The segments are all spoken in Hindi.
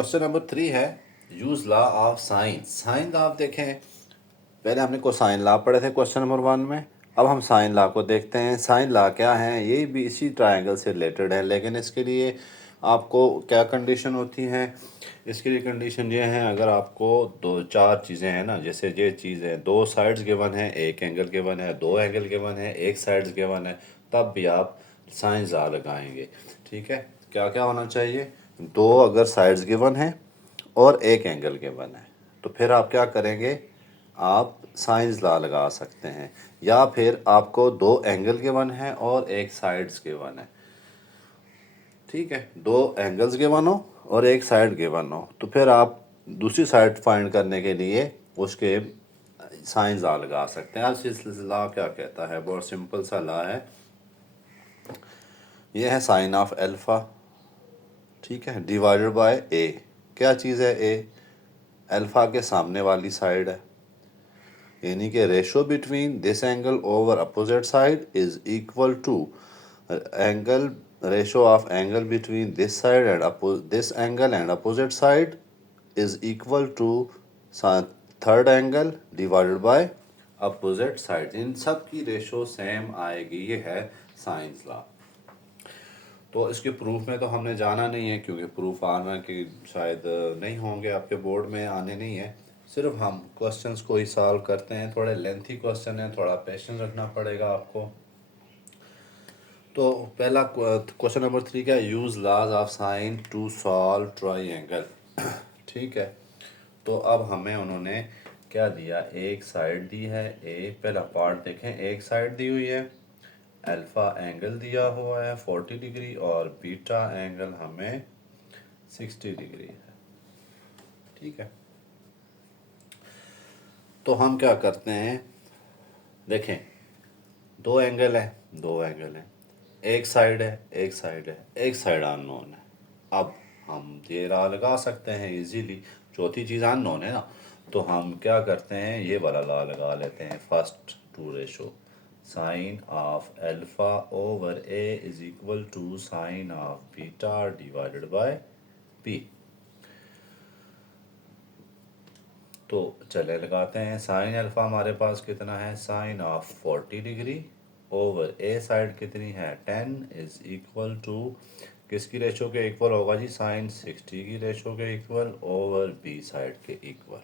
क्वेश्चन नंबर 3 है use law of sine. Sine law आप देखें, पहले हमने कोसाइन लॉ पढ़े थे क्वेश्चन नंबर 1 में। अब हम साइन लॉ को देखते हैं। साइन लॉ क्या है, ये भी इसी ट्रायंगल से रिलेटेड है, लेकिन इसके लिए आपको क्या कंडीशन होती हैं। इसके लिए कंडीशन ये है, अगर आपको दो चार चीज़ें हैं ना, जैसे ये चीज़ है, दो साइड्स गिवन है, एक एंगल गिवन है, दो एंगल गिवन है, एक साइड्स गिवन है, तब भी आप साइन लॉ लगाएंगे। ठीक है, क्या क्या होना चाहिए, दो अगर साइड्स गिवन है और एक एंगल गिवन है, तो फिर आप क्या करेंगे, आप साइंस लॉ लगा सकते हैं। या फिर आपको दो एंगल गिवन है और एक साइड्स गिवन है। ठीक है, दो एंगल्स गिवन हो और एक साइड गिवन हो, तो फिर आप दूसरी साइड फाइंड करने के लिए उसके साइंस लॉ लगा सकते हैं। अब इस लॉ क्या कहता है, बहुत सिंपल सा लॉ है। यह है साइन ऑफ अल्फा, ठीक है, डिवाइडेड बाय ए। क्या चीज़ है ए, अल्फा के सामने वाली साइड है, यानी कि ratio between this angle over opposite side is equal to angle ratio of angle between this side and this angle and opposite side is equal to third angle divided by opposite side. इन सब की रेशो सेम आएगी, ये है साइंस लॉ। तो इसके प्रूफ में तो हमने जाना नहीं है, क्योंकि प्रूफ आना कि शायद नहीं होंगे, आपके बोर्ड में आने नहीं है। सिर्फ हम क्वेश्चंस को ही सॉल्व करते हैं। थोड़े लेंथी क्वेश्चन है, थोड़ा पेशेंस रखना पड़ेगा आपको। तो पहला क्वेश्चन नंबर 3 क्या, use laws of sine to solve triangle. ठीक है, तो अब हमें उन्होंने क्या दिया, एक साइड दी है ए। पहला पार्ट देखें, एक साइड दी हुई है, अल्फा एंगल दिया हुआ है 40 डिग्री और बीटा एंगल हमें 60 डिग्री है। ठीक है, तो हम क्या करते हैं, देखें, दो एंगल है, दो एंगल है, एक साइड है, एक साइड है, एक साइड अननोन है। अब हम ये लॉ लगा सकते हैं इजीली, चौथी चीज़ अननोन है ना, तो हम क्या करते हैं, ये वाला लॉ लगा लेते हैं। First two ratio sine of alpha over A is equal to sine of beta divided by P. तो चले लगाते हैं, साइन अल्फा हमारे पास कितना है, sine of 40 degree over A side कितनी है 10 इज इक्वल टू किसकी रेशो के इक्वल होगा जी, साइन 60 की रेशो के इक्वल ओवर बी साइड के इक्वल।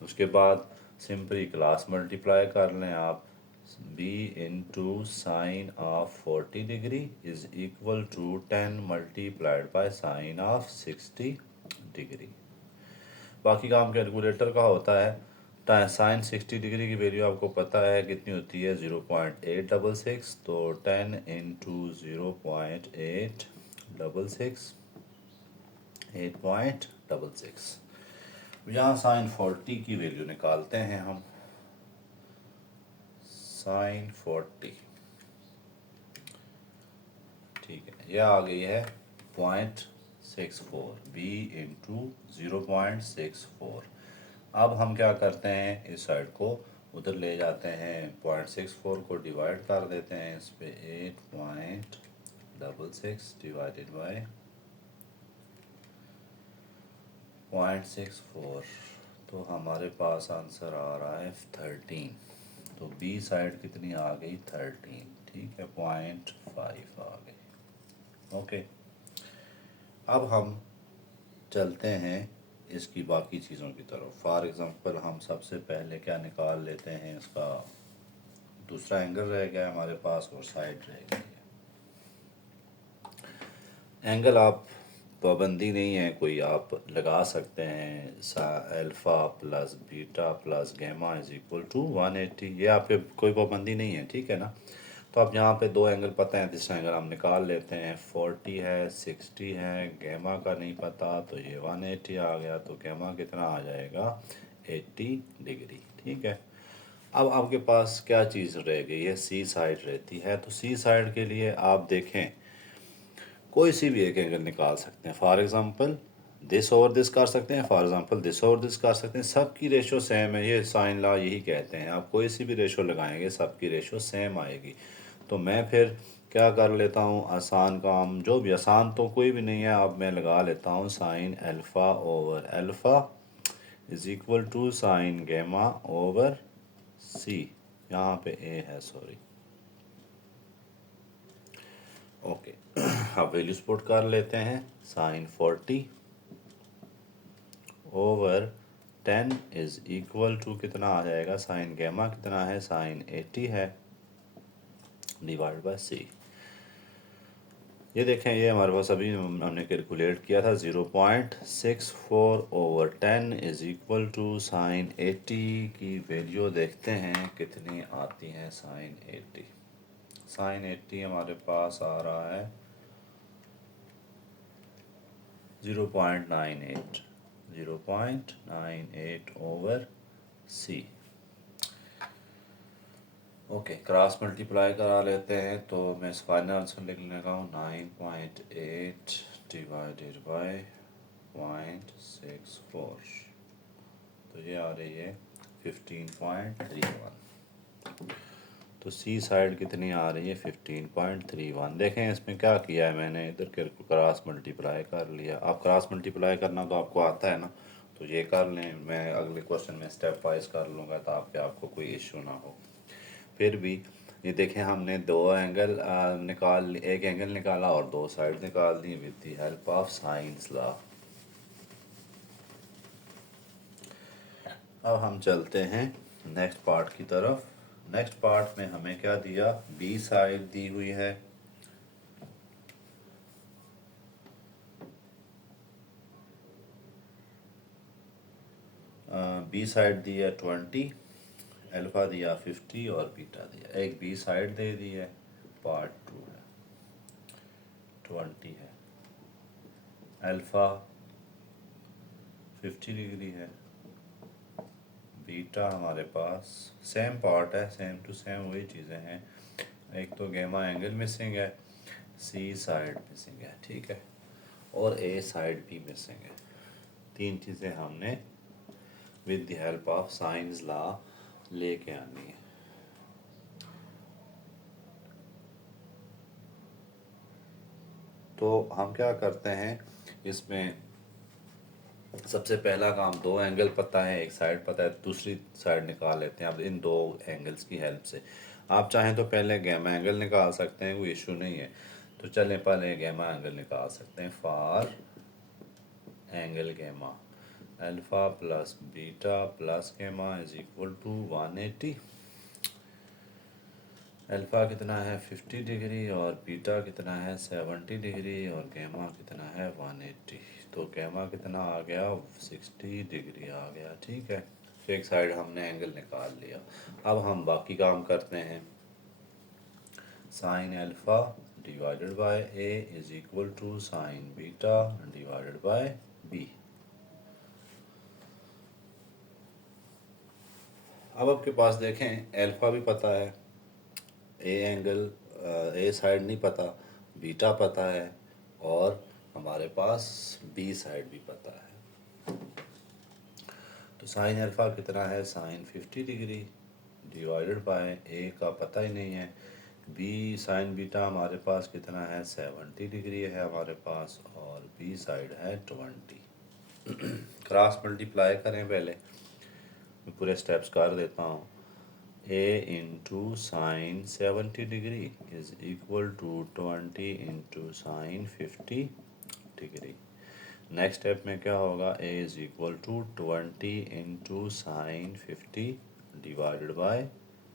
उसके बाद सिंपली क्लास मल्टीप्लाई कर लें आप, b into sine of 40 degree is equal to 10 multiplied by sine of 60 degree. बाकी काम कैलकुलेटर का होता है। साइन 60 डिग्री की वैल्यू आपको पता है कितनी होती है, 0.866। तो 10 इंटू 0.866 8.66। यहाँ साइन 40 की वैल्यू निकालते हैं हम, साइन 40, ठीक है, यह आ गई है 0.64, b इंटू 0.64। अब हम क्या करते हैं, इस साइड को उधर ले जाते हैं, 0.64 को डिवाइड कर देते हैं इस पे 8.66 डिवाइडेड बाय 0.64, तो हमारे पास आंसर आ रहा है 13। तो बी साइड कितनी आ गई 13, ठीक है, 0.5 आ गई। ओके, अब हम चलते हैं इसकी बाकी चीज़ों की तरफ। फॉर एग्ज़ाम्पल हम सबसे पहले क्या निकाल लेते हैं, इसका दूसरा एंगल रह गया हमारे पास और साइड रह गई है। एंगल आप पाबंदी नहीं है कोई, आप लगा सकते हैं, alpha plus beta plus gamma is equal to 180, ये आपके कोई पाबंदी नहीं है, ठीक है ना। तो अब यहाँ पे दो एंगल पता है, तीसरा एंगल हम निकाल लेते हैं, 40 है 60 है, गैमा का नहीं पता तो ये 180 आ गया, तो गैमा कितना आ जाएगा 80 डिग्री। ठीक है, अब आपके पास क्या चीज़ रह गई है, सी साइड रहती है। तो सी साइड के लिए आप देखें, कोई सी भी एक एंगल निकाल सकते हैं। For example this over this कर सकते हैं, for example this over this कर सकते हैं, सबकी रेशो सेम है, ये साइन लॉ यही कहते हैं। आप कोई सी भी रेशो लगाएंगे सबकी रेशो सेम आएगी। तो मैं फिर क्या कर लेता हूँ आसान काम, जो भी आसान तो कोई भी नहीं है, अब मैं लगा लेता हूँ sine alpha over alpha is equal to sine gamma over C. यहाँ पे ए है, सॉरी। ओके अब वैल्यूज पुट कर लेते हैं। Sine 40 over 10 is equal to कितना आ जाएगा, साइन गैमा कितना है, साइन 80 है, डिवाइड बाय सी। ये देखें, ये हमारे पास अभी हमने कैलकुलेट किया था 0.64 over 10 is equal to sine 80 की वैल्यू देखते हैं कितनी आती है। साइन 80, साइन 80 हमारे पास आ रहा है 0.98, 0.98 ओवर सी। ओके, क्रॉस मल्टीप्लाई करा लेते हैं तो मैं इस फाइनल आंसर लिख लगा हूँ 9.8 डिवाइडेड बाय 0.64, तो ये आ रही है 15.31। तो सी साइड कितनी आ रही है, 15.31। देखें इसमें क्या किया है मैंने, इधर के क्रॉस मल्टीप्लाई कर लिया। आप क्रॉस मल्टीप्लाई करना तो आपको आता है ना, तो ये कर लें। मैं अगले क्वेश्चन में स्टेप वाइज कर लूँगा ताकि आपको कोई इशू ना हो। फिर भी ये देखें, हमने दो एंगल निकाल, एक एंगल निकाला और दो साइड निकाल दी with the help of sines law. अब हम चलते हैं नेक्स्ट पार्ट की तरफ। नेक्स्ट पार्ट में हमें क्या दिया, बी साइड दी हुई है। बी साइड दी है 20, अल्फ़ा दिया 50 और बीटा दिया। एक बी साइड दे दी है, पार्ट 2 है, 20 है, अल्फ़ा 50 डिग्री है, बीटा हमारे पास सेम पार्ट है, सेम टू सेम वही चीज़ें हैं। एक तो गैमा एंगल मिसिंग है, सी साइड मिसिंग है, ठीक है, और ए साइड भी मिसिंग है। तीन चीज़ें हमने with the help of sines law लेके आनी है। तो हम क्या करते हैं इसमें, सबसे पहला काम, दो एंगल पता है, एक साइड पता है, दूसरी साइड निकाल लेते हैं। अब इन दो एंगल्स की हेल्प से आप चाहें तो पहले गैमा एंगल निकाल सकते हैं, कोई इशू नहीं है। तो चलें पहले गैमा एंगल निकाल सकते हैं। For angle gamma, alpha plus beta plus gamma is equal to 180। Alpha कितना है 50 डिग्री और बीटा कितना है 70 डिग्री और गैमा कितना है 180। तो गैमा कितना आ गया 60 डिग्री आ गया, ठीक है। तो एक साइड हमने एंगल निकाल लिया। अब हम बाकी काम करते हैं। Sine alpha divided by A is equal to sine beta divided by B. अब आपके पास देखें, अल्फ़ा भी पता है, ए एंगल, ए साइड नहीं पता, बीटा पता है, और हमारे पास बी साइड भी पता है। तो साइन अल्फ़ा कितना है, साइन 50 डिग्री डिवाइडेड बाय ए का पता ही नहीं है, बी साइन बीटा हमारे पास कितना है 70 डिग्री है हमारे पास, और बी साइड है 20। क्रॉस मल्टीप्लाई करें पहले, मैं पूरे स्टेप्स कर देता हूँ। a into sine 70 degree is equal to 20 into sine 50 degree. Next step में क्या होगा, a is equal to 20 into sine 50 divided by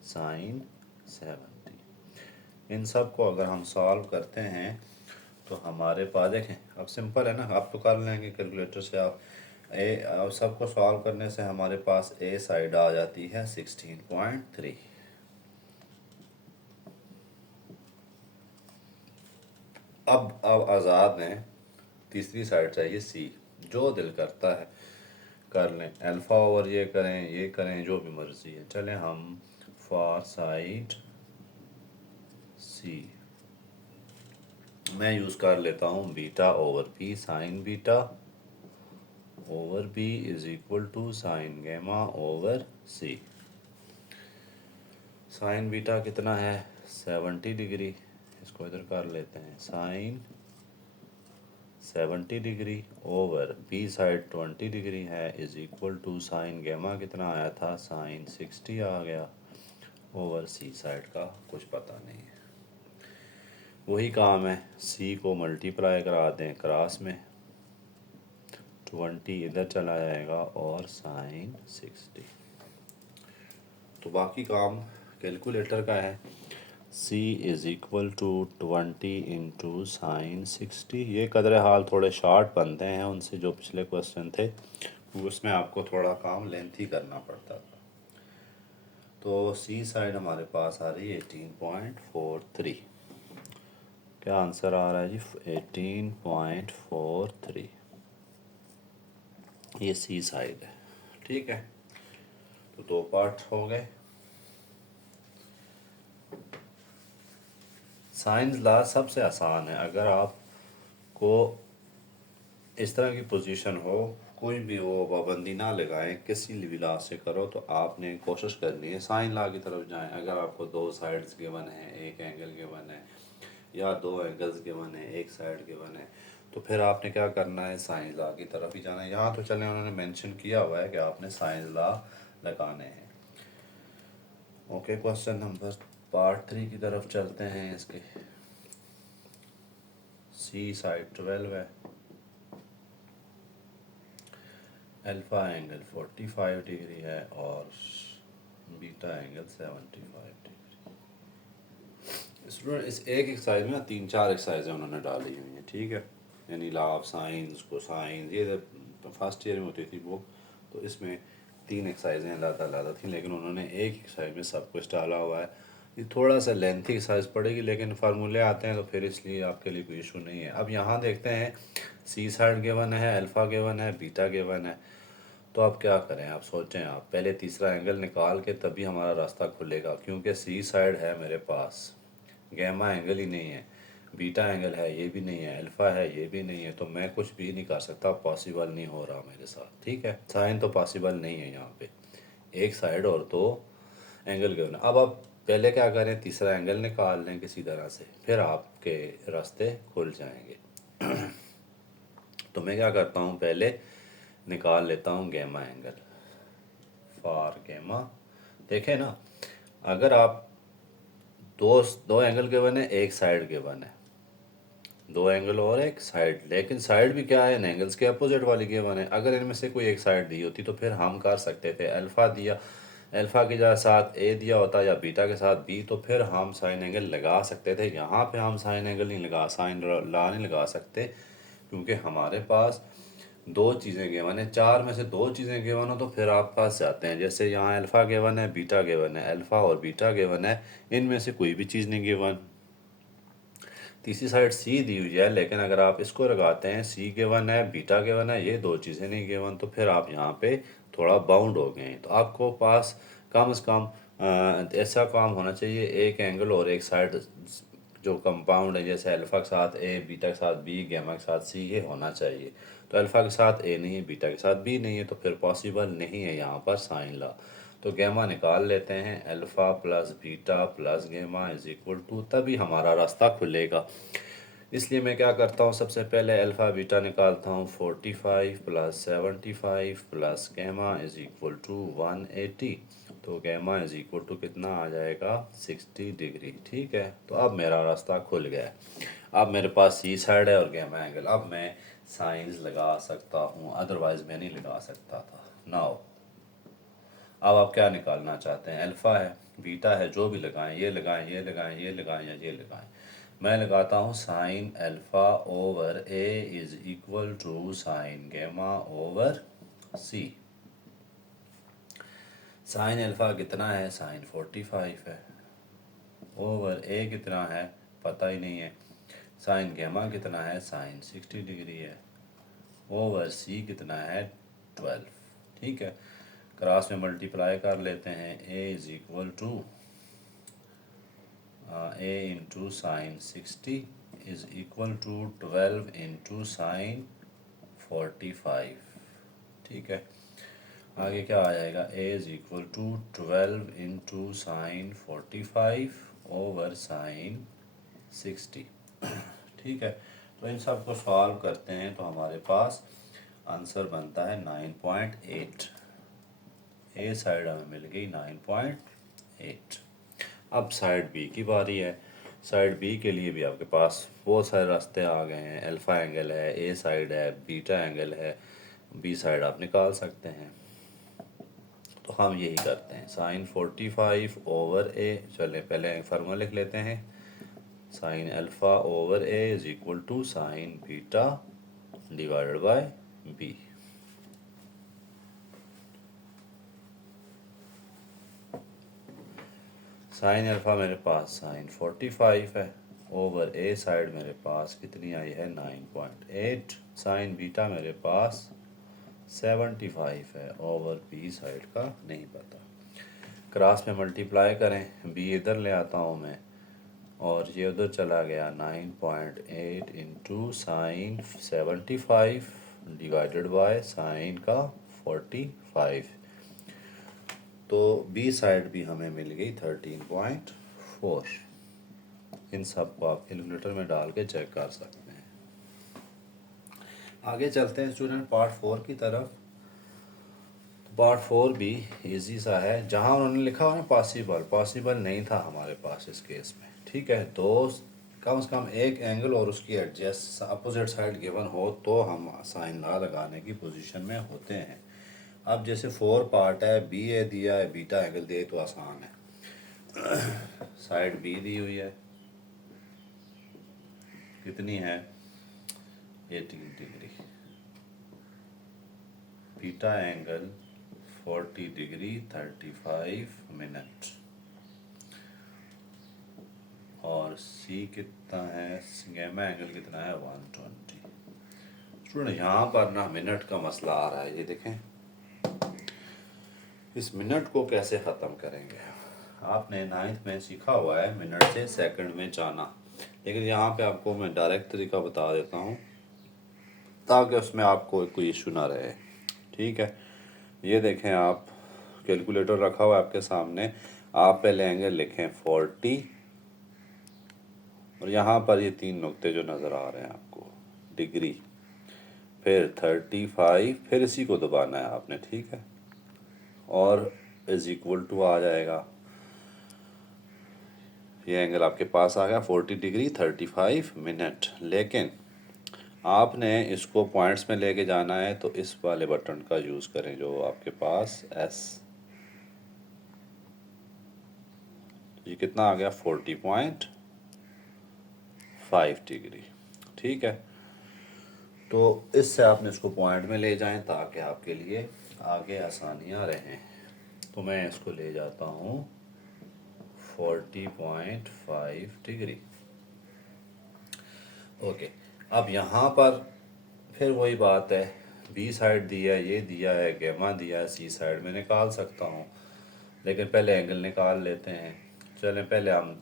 sine 70। इन सब को अगर हम सॉल्व करते हैं तो हमारे पास, देखें अब सिंपल है ना, आप तो कर लेंगे कैलकुलेटर से। आप सबको सॉल्व करने से हमारे पास ए साइड आ जाती है 16.3। अब आज़ाद हैं, तीसरी साइड चाहिए सी। जो दिल करता है कर लें, अल्फ़ा ओवर ये करें जो भी मर्ज़ी है। चलें हम फॉर साइड सी मैं यूज़ कर लेता हूँ beta over P, sine beta over B is equal to sine gamma over C. Sine beta कितना है 70 डिग्री, इसको इधर कर लेते हैं, sine 70 degree over B side 20 degree है is equal to sine gamma कितना आया था, साइन 60 आ गया, ओवर सी साइड का कुछ पता नहीं है। वही काम है, सी को मल्टीप्लाई करा दें क्रॉस में, 20 इधर चला जाएगा और साइन 60। तो बाकी काम कैलकुलेटर का है। c is equal to 20 into sine 60। ये कदर हाल थोड़े शार्ट बनते हैं उनसे जो पिछले क्वेश्चन थे, उसमें आपको थोड़ा काम लेंथी करना पड़ता था। तो c साइड हमारे पास आ रही है 18.43। क्या आंसर आ रहा है जी, 18.43। ये सी साइड है, ठीक है। तो दो पार्ट हो गए। साइंस लॉ सबसे आसान है। अगर आपको इस तरह की पोजीशन हो, कोई भी वो पाबंदी ना लगाएं, किसी भी लॉ से करो, तो आपने कोशिश करनी है साइन लॉ की तरफ जाएं। अगर आपको दो साइड्स गिवन है, एक एंगल गिवन है, या दो एंगल्स गिवन है, एक साइड गिवन है, तो फिर आपने क्या करना है, साइन लॉ की तरफ ही जाना है। यहाँ तो चलें उन्होंने मेंशन किया हुआ है कि आपने साइन लॉ लगाने हैं। ओके, क्वेश्चन नंबर पार्ट 3 की तरफ चलते हैं। इसके सी साइड 12 है, अल्फ़ा एंगल 45 डिग्री है और बीटा एंगल 75 डिग्री। स्टूडेंट इस एक एक्सरसाइज में ना 3-4 एक्सरसाइजें उन्होंने डाली हुई हैं, ठीक है। यानी लॉ ऑफ साइंस, कोसाइंस, ये फर्स्ट ईयर में होती थी वो, तो इसमें 3 एक्सरसाइजें अलग थी, लेकिन उन्होंने एक एक्सरसाइज में सब कुछ डाला हुआ है। ये थोड़ा सा लेंथी एक्सरसाइज पड़ेगी, लेकिन फार्मूले आते हैं तो फिर इसलिए आपके लिए कोई इशू नहीं है। अब यहाँ देखते हैं, सी साइड गिवन है, अल्फ़ा गिवन है, बीटा गिवन है। तो आप क्या करें, आप सोचें, आप पहले तीसरा एंगल निकाल के तभी हमारा रास्ता खुलेगा, क्योंकि सी साइड है मेरे पास, गैमा एंगल ही नहीं है, बीटा एंगल है ये भी नहीं है, अल्फ़ा है ये भी नहीं है, तो मैं कुछ भी नहीं कर सकता, पॉसिबल नहीं हो रहा मेरे साथ, ठीक है। साइन तो पॉसिबल नहीं है यहाँ पे, एक साइड और दो एंगल गिवन। अब आप पहले क्या करें, तीसरा एंगल निकाल लें किसी तरह से, फिर आपके रास्ते खुल जाएंगे। तो मैं क्या करता हूँ, पहले निकाल लेता हूँ गैमा एंगल, फॉर गैमा। देखें ना, अगर आप दो दो एंगल गिवन है, एक साइड गिवन है, दो एंगल और एक साइड, लेकिन साइड भी क्या है, इन एंगल्स के अपोजिट वाली गिवन है। अगर इनमें से कोई एक साइड दी होती तो फिर हम कर सकते थे, अल्फ़ा दिया, अल्फ़ा के साथ ए दिया होता या बीटा के साथ बी, तो फिर हम साइन एंगल लगा सकते थे। यहाँ पे हम साइन एंगल नहीं लगा, साइन लॉ नहीं लगा सकते, क्योंकि हमारे पास दो चीज़ें गिवन है। चार में से दो चीज़ें गिवन हो तो फिर आप पास जाते हैं, जैसे यहाँ अल्फ़ा गिवन है, बीटा गिवन है, अल्फ़ा और बीटा गिवन है, इनमें से कोई भी चीज़ नहीं गिवन। तीसरी साइड सी दी हुई है, लेकिन अगर आप इसको लगाते हैं, सी गिवन है, बीटा गिवन है, ये दो चीज़ें नहीं गिवन, तो फिर आप यहाँ पे थोड़ा बाउंड हो गए हैं। तो आपको पास कम से कम ऐसा काम होना चाहिए, एक एंगल और एक साइड जो कंपाउंड है, जैसे अल्फ़ा के साथ ए, बीटा के साथ बी, गैमा के साथ सी, ये होना चाहिए। तो अल्फ़ा के साथ ए नहीं है, बीटा के साथ बी नहीं है, तो फिर पॉसिबल नहीं है यहाँ पर साइन लॉ। तो गैमा निकाल लेते हैं, alpha plus beta plus gamma is equal to, तभी हमारा रास्ता खुलेगा। इसलिए मैं क्या करता हूँ, सबसे पहले अल्फ़ा बीटा निकालता हूँ, 45 plus 75 plus gamma is equal to 180। तो गैमा इज इक्वल टू कितना आ जाएगा, 60 डिग्री, ठीक है। तो अब मेरा रास्ता खुल गया है। अब मेरे पास सी साइड है और गैमा एंगल, अब मैं साइंस लगा सकता हूँ, अदरवाइज मैं नहीं लगा सकता था। नाउ अब आप क्या निकालना चाहते हैं, अल्फ़ा है, बीटा है, जो भी लगाएं, ये लगाएं, ये लगाएं, ये लगाएं या ये लगाएं। मैं लगाता हूँ sine alpha over A is equal to sine gamma over C. Sine alpha कितना है, साइन 45 है, ओवर ए कितना है पता ही नहीं है, साइन गैमा कितना है, साइन 60 डिग्री है, ओवर सी कितना है, 12, ठीक है। क्रॉस में मल्टीप्लाई कर लेते हैं, A is equal to A into sine 60 is equal to 12 into sine 45, ठीक है। आगे क्या आ जाएगा, A is equal to 12 into sine 45 over sine 60। ठीक है, तो इन सब को सॉल्व करते हैं तो हमारे पास आंसर बनता है 9.8। ए साइड हमें मिल गई 9.8। अब साइड बी की बारी है। साइड बी के लिए भी आपके पास बहुत सारे रास्ते आ गए हैं। अल्फ़ा एंगल है, ए साइड है, बीटा एंगल है, बी साइड आप निकाल सकते हैं। तो हम यही करते हैं, साइन 45 ओवर ए, चलें पहले फार्मूला लिख लेते हैं। Sine alpha over A is equal to sine beta divided by B. Sine alpha मेरे पास साइन 45 है, ओवर ए साइड मेरे पास कितनी आई है 9.8। साइन बीटा मेरे पास 75 है, ओवर बी साइड का नहीं पता। क्रॉस में मल्टीप्लाई करें, बी इधर ले आता हूँ मैं और ये उधर चला गया। 9.8 into sine 75 divided by sign का 45, तो बी साइड भी हमें मिल गई 13.4। इन सब को आप कैलकुलेटर में डाल के चेक कर सकते हैं। आगे चलते हैं स्टूडेंट पार्ट 4 की तरफ। पार्ट 4 भी इजी सा है। जहाँ उन्होंने लिखा हुआ है पॉसिबल नहीं था हमारे पास इस केस में। ठीक है, तो कम से कम एक एंगल और उसकी एडजस्ट अपोजिट साइड गिवन हो तो हम साइन लॉ लगाने की पोजीशन में होते हैं। अब जैसे 4 पार्ट है, बी ए दिया है, बीटा एंगल दे तो आसान है। साइड बी दी हुई है, कितनी है 18 degree, beta angle 40 degree 35 minute, और सी कितना है, गैमा एंगल कितना है 120। स्टूडेंट यहाँ पर ना मिनट का मसला आ रहा है, ये देखें। इस मिनट को कैसे ख़त्म करेंगे? आपने 9th में सीखा हुआ है मिनट से सेकंड में जाना, लेकिन यहाँ पे आपको मैं डायरेक्ट तरीका बता देता हूँ ताकि उसमें आपको कोई इशू ना रहे। ठीक है, ये देखें, आप कैलकुलेटर रखा हुआ है आपके सामने। आप पहले एंगल लिखें 40 और यहाँ पर ये 3 नुक्ते जो नज़र आ रहे हैं आपको डिग्री, फिर 35, फिर इसी को दबाना है आपने। ठीक है, और इज इक्वल टू आ जाएगा, ये एंगल आपके पास आ गया 40 डिग्री 35 मिनट। लेकिन आपने इसको पॉइंट्स में लेके जाना है तो इस वाले बटन का यूज़ करें जो आपके पास एस। ये कितना आ गया 40.5 डिग्री। ठीक है, तो इससे आपने इसको पॉइंट में ले जाएं ताकि आपके लिए आगे आसानियां रहें। तो मैं इसको ले जाता हूँ 40.5 डिग्री। ओके, अब यहाँ पर फिर वही बात है, बी साइड दिया है, ये दिया है, गेमा दिया है, सी साइड में निकाल सकता हूँ, लेकिन पहले एंगल निकाल लेते हैं। चलें पहले हम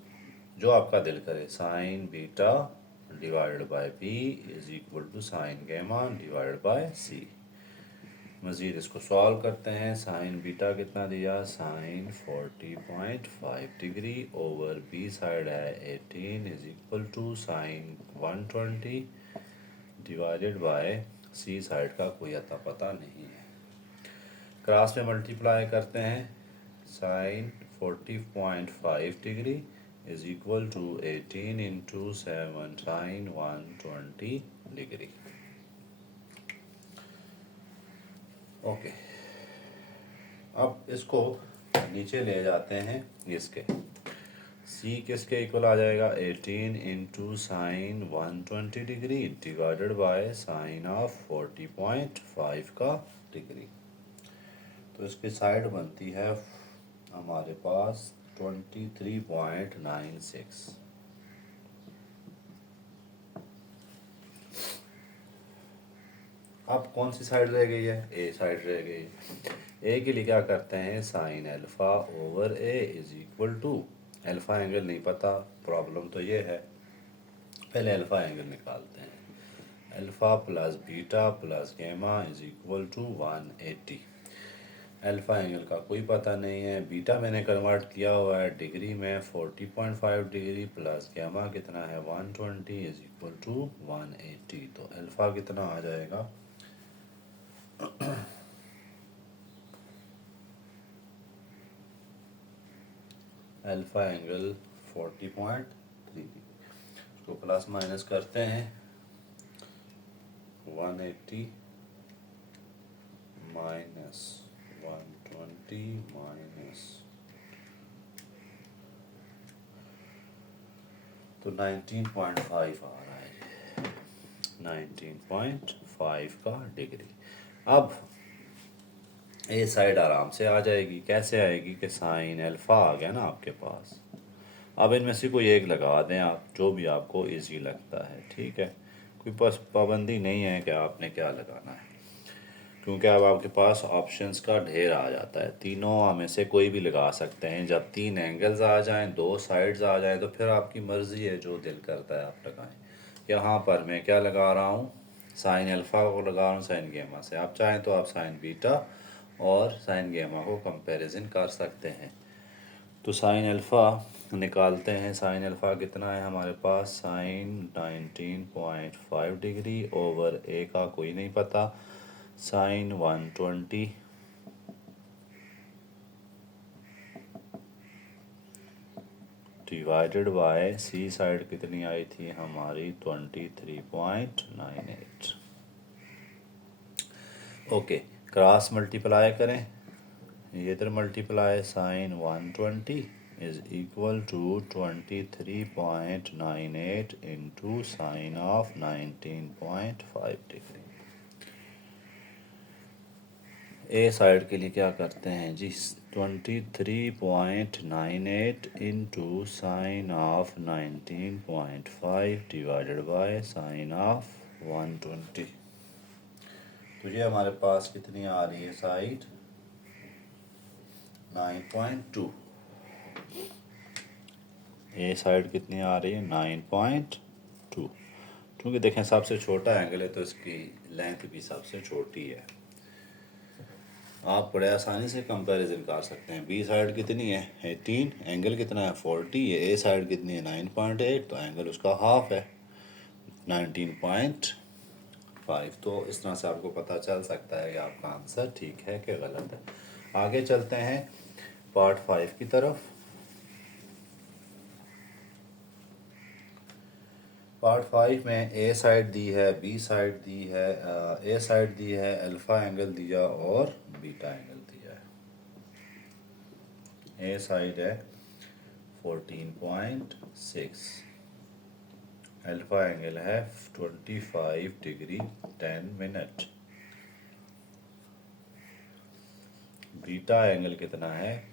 जो आपका दिल करे, sine beta divided by B is equal to sine gamma divided by C. मज़ीद इसको सॉल्व करते हैं। साइन बीटा कितना दिया, sine 40.5 degree over B side है 18 is equal to sine 120 divided by C side का कोई अता पता नहीं है। क्रॉस में मल्टीप्लाई करते हैं, sine 40.5 degree is equal to 18 into 7 sine 120 degree. Okay, अब इसको नीचे ले जाते हैं, इसके सी किसके इक्वल आ जाएगा 18 into sine 120 degree divided by sine of 40.5 का डिग्री। तो इसकी साइड बनती है हमारे पास 23.96। अब कौन सी साइड रह गई है, ए साइड रह गई है। ए के लिए क्या करते हैं, sine alpha over A is equal to, alpha angle नहीं पता, प्रॉब्लम तो ये है, पहले अल्फ़ा एंगल निकालते हैं। Alpha plus beta plus gamma is equal to 180। Alpha angle का कोई पता नहीं है, बीटा मैंने कन्वर्ट किया हुआ है डिग्री में, 40.5 डिग्री प्लस गैमा कितना है 120 इज इक्वल टू 180। तो अल्फ़ा कितना आ जाएगा, अल्फ़ा एंगल 40.3 इसको प्लस माइनस करते हैं, 180 माइनस 120 माइनस, तो 19.5 आ रहा है, 19.5 का डिग्री। अब ए साइड आराम से आ जाएगी, कैसे आएगी कि साइन अल्फ़ा आ गया ना आपके पास। अब इनमें से कोई एक लगा दें आप, जो भी आपको इजी लगता है, ठीक है, कोई बस पाबंदी नहीं है कि आपने क्या लगाना है, क्योंकि अब आपके पास ऑप्शंस का ढेर आ जाता है, तीनों में से कोई भी लगा सकते हैं। जब तीन एंगल्स आ जाएं, दो साइड्स आ जाएं, तो फिर आपकी मर्ज़ी है, जो दिल करता है आप लगाएं। यहाँ पर मैं क्या लगा रहा हूँ, साइन अल्फ़ा को लगा रहा हूँ साइन गेमा से। आप चाहें तो आप साइन बीटा और साइन गेमा को कंपैरिजन कर सकते हैं। तो साइन अल्फ़ा निकालते हैं, साइन अल्फ़ा कितना है हमारे पास, साइन 19.5 डिग्री ओवर ए का कोई नहीं पता, sine 120 divided by C side कितनी आई थी हमारी 23.98। ओके, क्रॉस मल्टीप्लाई करें, ये इधर multiply, sine 120 is equal to 23.98 into sine of 19.5 degree. A side के लिए क्या करते हैं जी, 23.98 into sine of 19.5 divided by sine of 120। तो ये हमारे पास कितनी आ रही है साइड 9.2, ए साइड कितनी आ रही है 9.2, क्योंकि देखें सबसे छोटा एंगल है तो इसकी लेंथ भी सबसे छोटी है। आप बड़े आसानी से कंपैरिजन कर सकते हैं, बी साइड कितनी है 18, एंगल कितना है 40, ए साइड कितनी है 9.8, तो एंगल उसका हाफ है 19.5। तो इस तरह से आपको पता चल सकता है कि आपका आंसर ठीक है कि गलत है। आगे चलते हैं पार्ट 5 की तरफ। पार्ट 5 में ए साइड दी है, बी साइड दी है, ए साइड दी है, अल्फ़ा एंगल दिया और बीटा एंगल दिया है। ए साइड है 14.6, अल्फ़ा एंगल है 25 डिग्री 10 मिनट, बीटा एंगल कितना है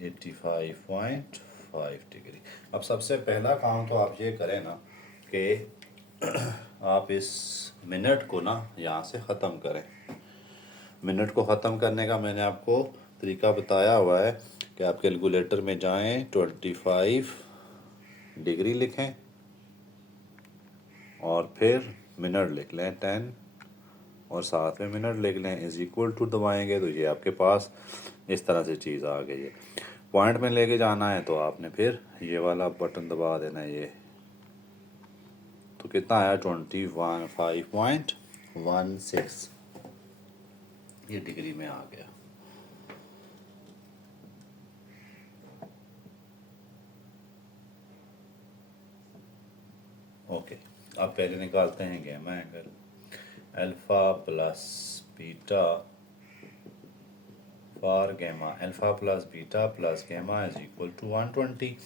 85.5 डिग्री। अब सबसे पहला काम तो आप ये करें ना कि आप इस मिनट को ना यहाँ से ख़त्म करें। मिनट को ख़त्म करने का मैंने आपको तरीका बताया हुआ है कि आप कैलकुलेटर में जाएं, 25 डिग्री लिखें और फिर मिनट लिख लें 10 और साथ में मिनट लिख लें, इज इक्वल टू दबाएंगे तो ये आपके पास इस तरह से चीज़ आ गई है। पॉइंट में लेके जाना है तो आपने फिर ये वाला बटन दबा देना है, ये तो कितना आया 25.16, ये डिग्री में आ गया। ओके, अब पहले निकालते हैं gamma angle, alpha plus beta for gamma, alpha plus beta plus gamma is equal to 120।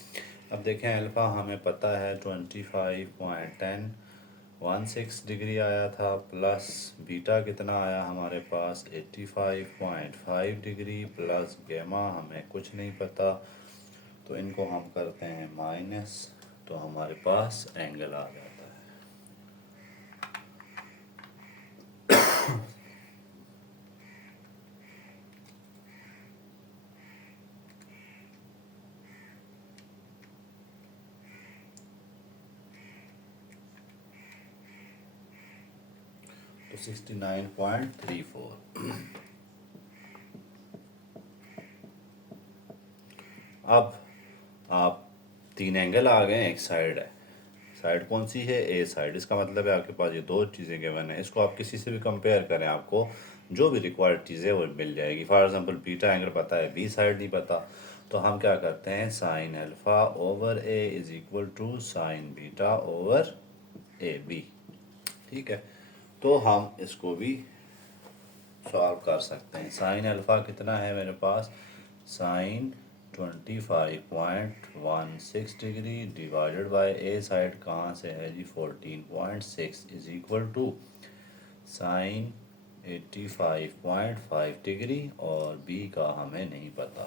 अब देखें अल्फ़ा हमें पता है 25.1016 डिग्री आया था, प्लस बीटा कितना आया हमारे पास 85.5 डिग्री, प्लस गैमा हमें कुछ नहीं पता, तो इनको हम करते हैं माइनस, तो हमारे पास एंगल आ जाता है। तो 69.34। अब आप तीन एंगल आ गए, एक साइड है, साइड कौन सी है, ए साइड। इसका मतलब है आपके पास ये दो चीज़ें गिवन है, इसको आप किसी से भी कंपेयर करें, आपको जो भी रिक्वायर्ड चीज़ें वो मिल जाएगी। फॉर एग्जांपल बीटा एंगल पता है, बी साइड नहीं पता, तो हम क्या करते हैं, sine alpha over A is equal to sine beta over A B. ठीक है, तो हम इसको भी सॉल्व कर सकते हैं। साइन अल्फा कितना है मेरे पास, sine 25.16 degree divided by A side कहाँ से है जी, 14.6 is equal to sine 85.5 degree, और बी का हमें नहीं पता।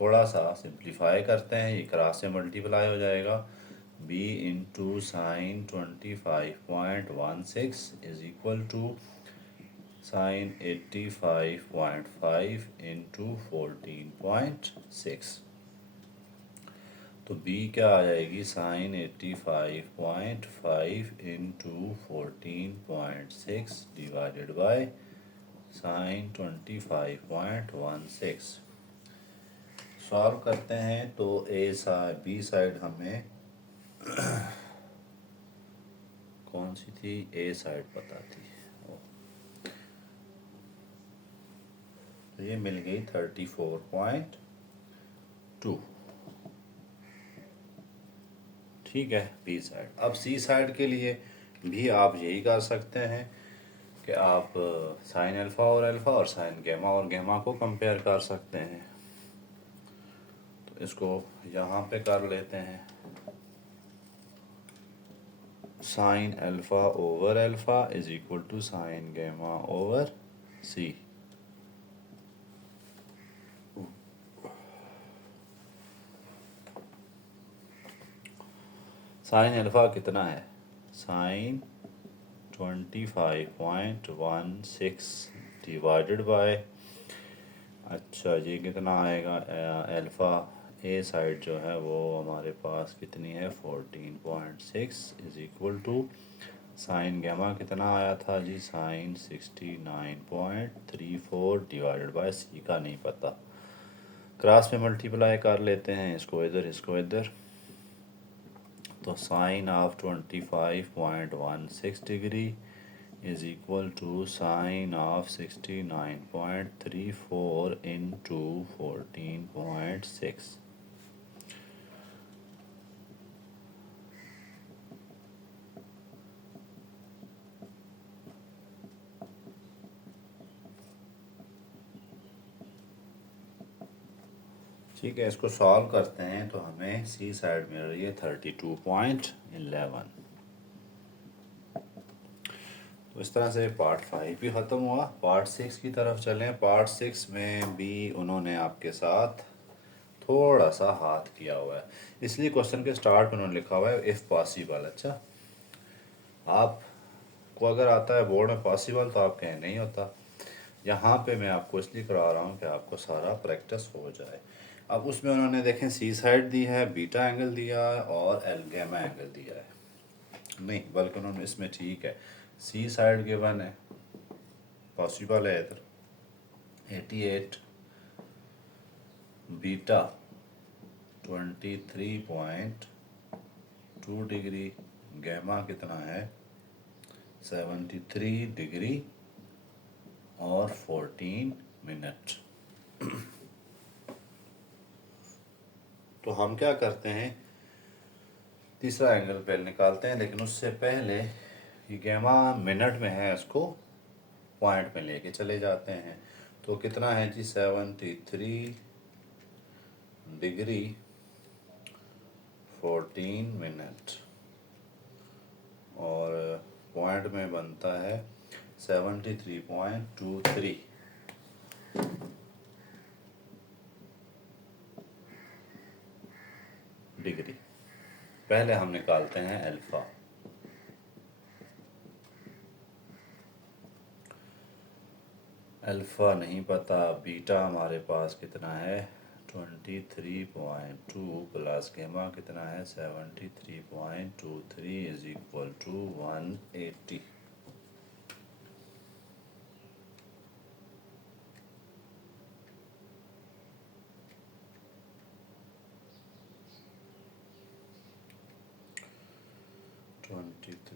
थोड़ा सा सिंप्लीफाई करते हैं, ये क्रॉस से मल्टीप्लाई हो जाएगा, B into sine 25.16 is equal to sine 85.5 into 14.6। तो b क्या आ जाएगी, sine 85.5 into 14.6 divided by sine 25.16। Solve करते हैं तो ए साइड बी साइड हमें कौन सी थी, ए साइड पता थी, तो ये मिल गई 34.2। ठीक है, बी साइड। अब सी साइड के लिए भी आप यही कर सकते हैं कि आप साइन अल्फ़ा और साइन गैमा और गैमा को कंपेयर कर सकते हैं। तो इसको यहाँ पे कर लेते हैं, sine alpha over alpha is equal to sine gamma over C. Sine alpha कितना है, साइन 25.16 डिवाइडेड बाय, अच्छा ये कितना आएगा, अल्फ़ा ए साइड जो है वो हमारे पास कितनी है, 14.6 is equal to sine gamma कितना आया था जी, साइन 69.34 डिवाइडेड बाय सी का नहीं पता। क्रॉस में मल्टीप्लाई कर लेते हैं, इसको इधर इसको इधर, तो sine of 25.16 degree is equal to sine of 69.34 into 14.6। ठीक है, इसको सॉल्व करते हैं तो हमें सी साइड मिल रही है 32.11। तो इस तरह से पार्ट 5 भी ख़त्म हुआ। पार्ट 6 की तरफ चलें। पार्ट 6 में भी उन्होंने आपके साथ थोड़ा सा हाथ किया हुआ है, इसलिए क्वेश्चन के स्टार्ट में उन्होंने लिखा हुआ है इफ़ पॉसिबल। अच्छा, आपको अगर आता है बोर्ड में पॉसिबल तो आप कहें नहीं होता, यहाँ पे मैं आपको इसलिए करा रहा हूँ कि आपको सारा प्रैक्टिस हो जाए। अब उसमें उन्होंने देखें सी साइड दी है, बीटा एंगल दिया है और एल गैमा एंगल दिया है, नहीं बल्कि उन्होंने इसमें ठीक है सी साइड गिवन है, पॉसिबल है इधर 88, बीटा 23.2 डिग्री, गैमा कितना है 73 डिग्री और 14 मिनट। तो हम क्या करते हैं, तीसरा एंगल पहले निकालते हैं, लेकिन उससे पहले ये गैमा मिनट में है, इसको पॉइंट में लेके चले जाते हैं। तो कितना है जी 73 डिग्री 14 मिनट, और पॉइंट में बनता है 73.23 डिग्री। पहले हम निकालते हैं अल्फ़ा। अल्फ़ा नहीं पता, बीटा हमारे पास कितना है 23.2 प्लस गैमा कितना है 73.23 इज इक्वल टू 180।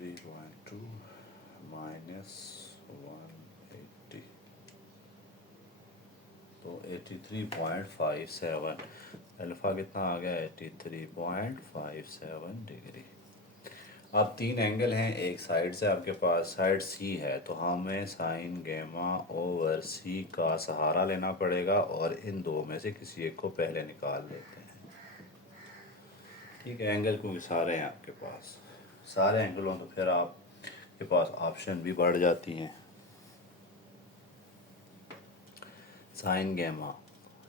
83.2 माइनस 180, तो 83.57, अल्फ़ा कितना आ गया 83.57 डिग्री। अब तीन एंगल हैं, एक साइड से आपके पास साइड सी है, तो हमें साइन गामा ओवर सी का सहारा लेना पड़ेगा और इन दो में से किसी एक को पहले निकाल लेते हैं। ठीक है, एंगल क्योंकि सारे हैं आपके पास, सारे एंगलों तो फिर आपके पास ऑप्शन भी बढ़ जाती हैं। Sine gamma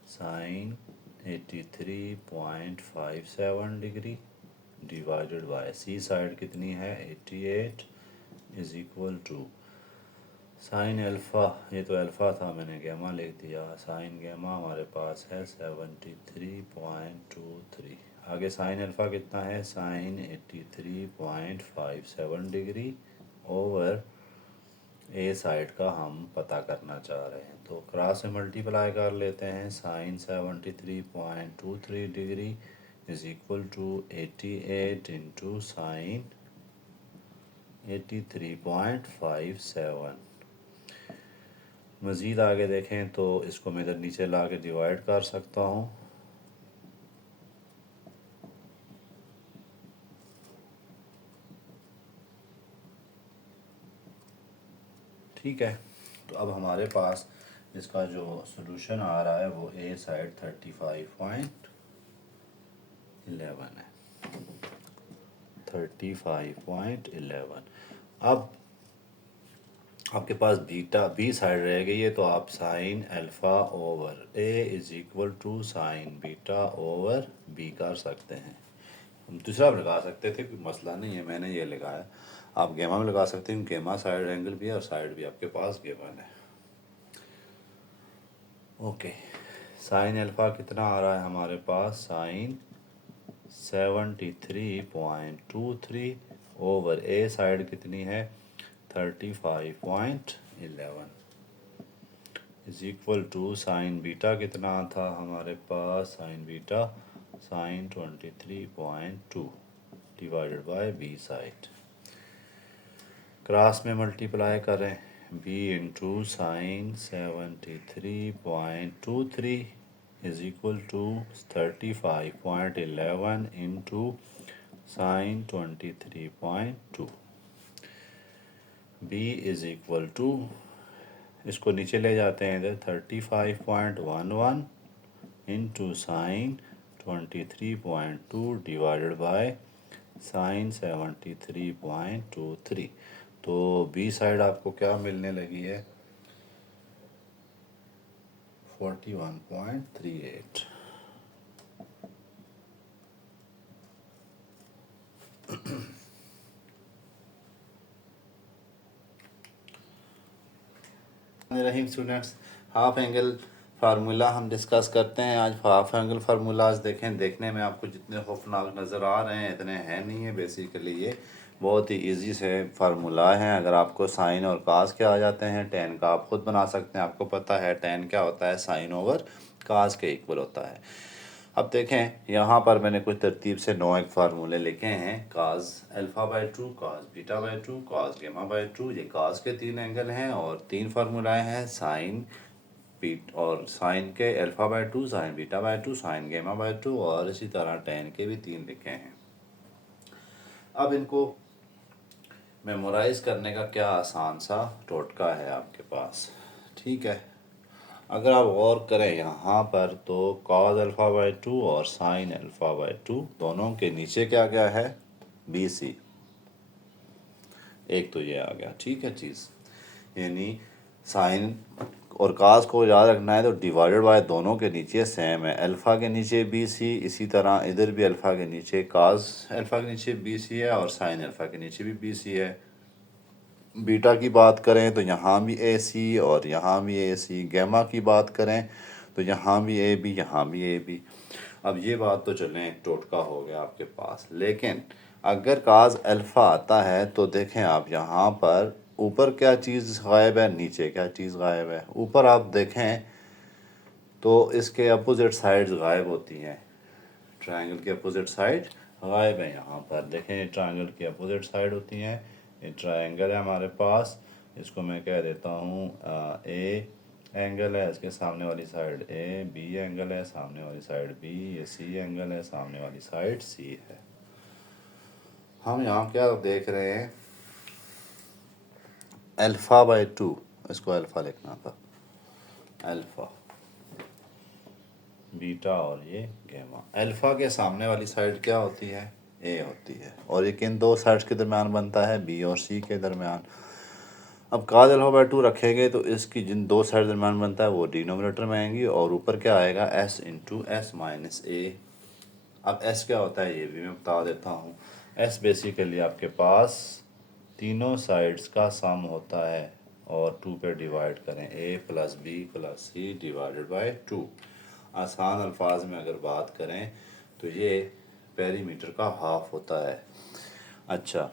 sine 83.57 degree divided by C side कितनी है 88 is equal to sine alpha, ये तो अल्फ़ा था मैंने गामा लिख दिया, साइन गामा हमारे पास है 73.23। आगे साइन अल्फ़ा कितना है sign 83.57 degree over A side का हम पता करना चाह रहे हैं, तो क्रॉस से मल्टीप्लाई कर लेते हैं। Sine 73.23 degree is equal to 88 into sine 83.57। मज़ीद आगे देखें तो इसको मैं इधर नीचे ला के डिवाइड कर सकता हूँ। ठीक है, तो अब हमारे पास इसका जो सॉल्यूशन आ रहा है वो ए साइड 35.11 है, 35.11। अब आपके पास बीटा बी साइड रह गई है, तो आप sine alpha over A is equal to sine beta over B कर सकते हैं। हम दूसरा भी लगा सकते थे, कोई मसला नहीं है, मैंने ये लगाया। आप गेमा में लगा सकते हैं, गेमा साइड एंगल भी है और साइड भी आपके पास गेमन है। ओके, साइन अल्फ़ा कितना आ रहा है हमारे पास साइन 73.23 ओवर ए साइड कितनी है 35.11 is equal to sine beta कितना था हमारे पास sine beta sine 23.2 divided by B side. Cross में मल्टीप्लाई करें B into sine 73.23 is equal to 35.11 into sine 23.2। B is equal to, इसको नीचे ले जाते हैं इधर 35.11 into sine 23.2 divided by sign 73.23। तो बी साइड आपको क्या मिलने लगी है 41.38। रहीम स्टूडेंट्स, हाफ एंगल फार्मूला हम डिस्कस करते हैं आज। हाफ एंगल फार्मूलाज देखें, देखने में आपको जितने खौफनाक नज़र आ रहे हैं इतने हैं नहीं है। बेसिकली ये बहुत ही इजी से फार्मूला है। अगर आपको साइन और कास के आ जाते हैं, टेन का आप खुद बना सकते हैं। आपको पता है टेन क्या होता है, साइन ओवर कास के इक्वल होता है। अब देखें यहाँ पर मैंने कुछ तरतीब से 9 एक फार्मूले लिखे हैं। Cos alpha by 2, cos beta by 2, cos gamma by 2, ये कास के तीन एंगल हैं और तीन फार्मूलाए हैं साइन बीट और साइन के alpha by 2, sine beta by 2, sine gamma by 2 और इसी तरह टेन के भी तीन लिखे हैं। अब इनको मेमोराइज करने का क्या आसान सा टोटका है आपके पास। ठीक है, अगर आप गौर करें यहाँ पर तो कॉस अल्फ़ा बाई 2 और साइन अल्फ़ा बाई 2 दोनों के नीचे क्या क्या है बी सी, एक तो ये आ गया। ठीक है चीज़, यानी साइन और कास को याद रखना है तो डिवाइडेड बाय दोनों के नीचे सेम है। अल्फ़ा के नीचे बी सी, इसी तरह इधर भी अल्फ़ा के नीचे कास अल्फ़ा के नीचे बी सी है और साइन अल्फ़ा के नीचे भी बी सी है। बीटा की बात करें तो यहाँ भी ए सी और यहाँ भी ए सी। गैमा की बात करें तो यहाँ भी ए बी, यहाँ भी ए बी। अब ये बात तो चलें टोटका हो गया आपके पास, लेकिन अगर काज अल्फ़ा आता है तो देखें आप यहाँ पर ऊपर क्या चीज़ गायब है, नीचे क्या चीज़ गायब है। ऊपर आप देखें तो इसके अपोजिट साइड्स गायब होती हैं, ट्रायंगल के अपोजिट साइड गायब है। यहाँ पर देखें ट्रायंगल की अपोजिट साइड होती हैं, ये ट्रायंगल है हमारे पास, इसको मैं कह देता हूँ ए एंगल है, इसके सामने वाली साइड ए, बी एंगल है, सामने वाली साइड बी, ये सी एंगल है, सामने वाली साइड सी है। हम यहाँ क्या देख रहे हैं, अल्फ़ा बाई 2, इसको अल्फ़ा लिखना था, अल्फ़ा बीटा और ये गैमा। अल्फ़ा के सामने वाली साइड क्या होती है, ए होती है, और ये किन दो साइड्स के दरमियान बनता है, बी और सी के दरमियान। अब काज अल्फ़ा बाई 2 रखेंगे तो इसकी जिन दो साइड दरमियान बनता है वो डिनोमिनेटर में आएंगी, और ऊपर क्या आएगा, एस इंटू एस माइनस ए। अब एस क्या होता है ये भी मैं बता देता हूँ। एस बेसिकली आपके पास तीनों साइड्स का सम होता है, और 2 पे डिवाइड करें, A plus B plus C divided by 2। आसान अल्फाज में अगर बात करें तो ये पेरीमीटर का हाफ होता है। अच्छा,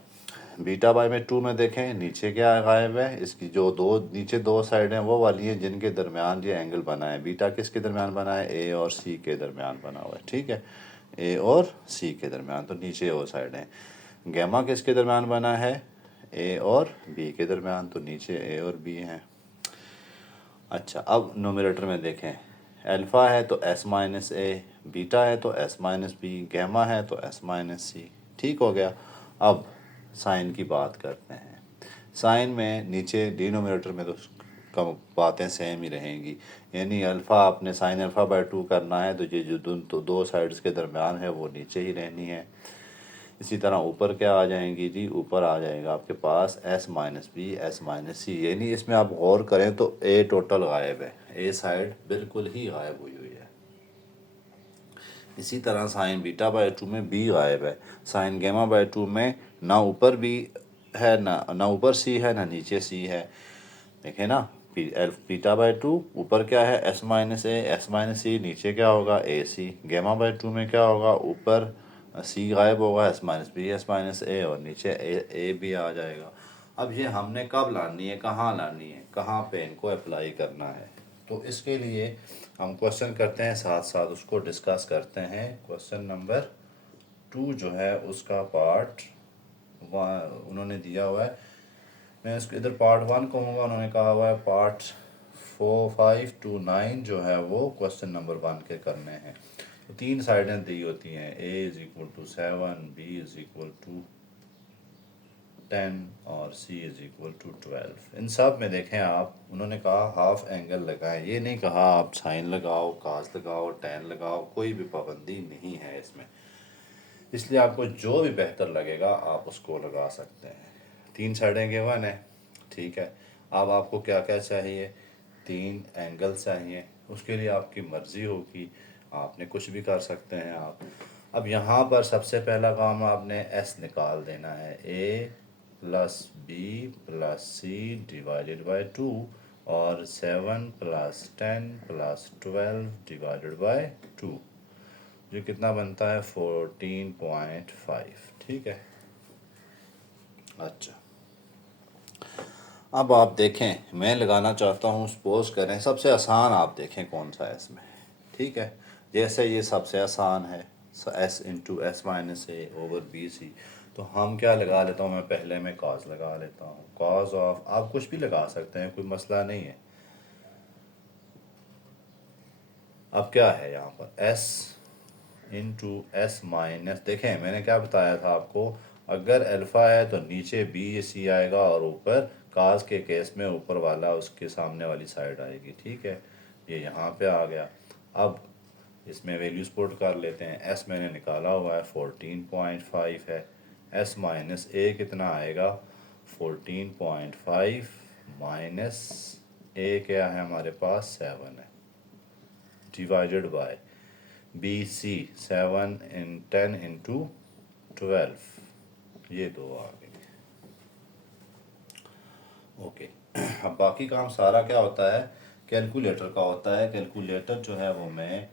बीटा बाई में 2 में देखें नीचे क्या गायब है, इसकी जो दो नीचे दो साइड हैं वो वाली हैं जिनके दरमियान ये एंगल बना है। बीटा किसके दरमियान बना है, ए और सी के दरमियान बना हुआ है, ठीक है, ए और सी के दरमियान, तो नीचे वो साइड हैं। गैमा किसके दरमियान बना है, ए और बी के दरमियान, तो नीचे ए और बी हैं। अच्छा, अब नोमिनेटर में देखें, अल्फ़ा है तो एस माइनस ए, बीटा है तो एस माइनस बी, गैमा है तो एस माइनस सी, ठीक हो गया। अब साइन की बात करते हैं। साइन में नीचे डिनोमिनेटर में तो कम बातें सेम ही रहेंगी, यानी अल्फ़ा आपने साइन अल्फ़ा बाई 2 करना है तो ये जो दो साइड्स के दरमियान है वो नीचे ही रहनी है। इसी तरह ऊपर क्या आ जाएंगी जी, ऊपर आ जाएगा आपके पास S minus B S minus C, यानी इसमें आप गौर करें तो ए टोटल गायब है, ए साइड बिल्कुल ही गायब हुई हुई है। इसी तरह साइन बीटा बाई 2 में बी गायब है, साइन गैमा बाई 2 में ना ऊपर बी है, ना ऊपर सी है, ना नीचे सी है। देखें ना, बीटा बाई 2 ऊपर क्या है, S minus A S minus C, नीचे क्या होगा, ए सी। गैमा बाई 2 में क्या होगा, ऊपर सी गायब होगा, S minus B S minus A, और नीचे ए भी आ जाएगा। अब ये हमने कब लानी है, कहाँ लानी है, कहाँ पे इनको अप्लाई करना है, तो इसके लिए हम क्वेश्चन करते हैं, साथ साथ उसको डिस्कस करते हैं। क्वेश्चन नंबर 2 जो है उसका पार्ट उन्होंने दिया हुआ है, मैं इसको इधर पार्ट 1 कहूँगा, उन्होंने कहा हुआ है पार्ट 4 5 to 9 जो है वो क्वेश्चन नंबर 1 के करने हैं। तो 3 साइडें दी होती हैं, A is equal to 7, B is equal to 10 और सी इज़ इक्वल टू 12। इन सब में देखें आप, उन्होंने कहा हाफ एंगल लगाएं, ये नहीं कहा आप साइन लगाओ, कास लगाओ, टैन लगाओ, कोई भी पाबंदी नहीं है इसमें, इसलिए आपको जो भी बेहतर लगेगा आप उसको लगा सकते हैं। 3 साइडें गिवन है, ठीक है। अब आपको क्या क्या चाहिए, 3 एंगल चाहिए, उसके लिए आपकी मर्ज़ी होगी, आपने कुछ भी कर सकते हैं आप। अब यहाँ पर सबसे पहला काम आपने एस निकाल देना है, A plus B plus C divided by 2, और 7 प्लस 10 प्लस 12 डिवाइडेड बाई 2, जो कितना बनता है 14.5, ठीक है। अच्छा, अब आप देखें, मैं लगाना चाहता हूँ, सपोज करें सबसे आसान आप देखें कौन सा है इसमें, ठीक है। जैसे ये सबसे आसान है, एस इंटू एस माइनस ए ओवर बी सी, तो हम क्या लगा लेता हूँ मैं, पहले मैं कॉस लगा लेता हूँ, कॉस ऑफ, आप कुछ भी लगा सकते हैं, कोई मसला नहीं है। अब क्या है यहाँ पर, एस इंटू एस माइनस, देखें मैंने क्या बताया था आपको, अगर अल्फ़ा है तो नीचे बी सी आएगा, और ऊपर काज के केस में ऊपर वाला उसके सामने वाली साइड आएगी, ठीक है। ये यहाँ पे आ गया। अब इसमें वैल्यूज पुट कर लेते हैं, एस मैंने निकाला हुआ है 14.5 है, एस माइनस ए कितना आएगा 14.5 माइनस ए क्या है हमारे पास 7 है, डिवाइडेड बाय बी सी 7 इन 10 इंटू 12, ये दो आ गई, ओके। अब बाकी काम सारा क्या होता है, कैलकुलेटर का होता है। कैलकुलेटर जो है वो मैं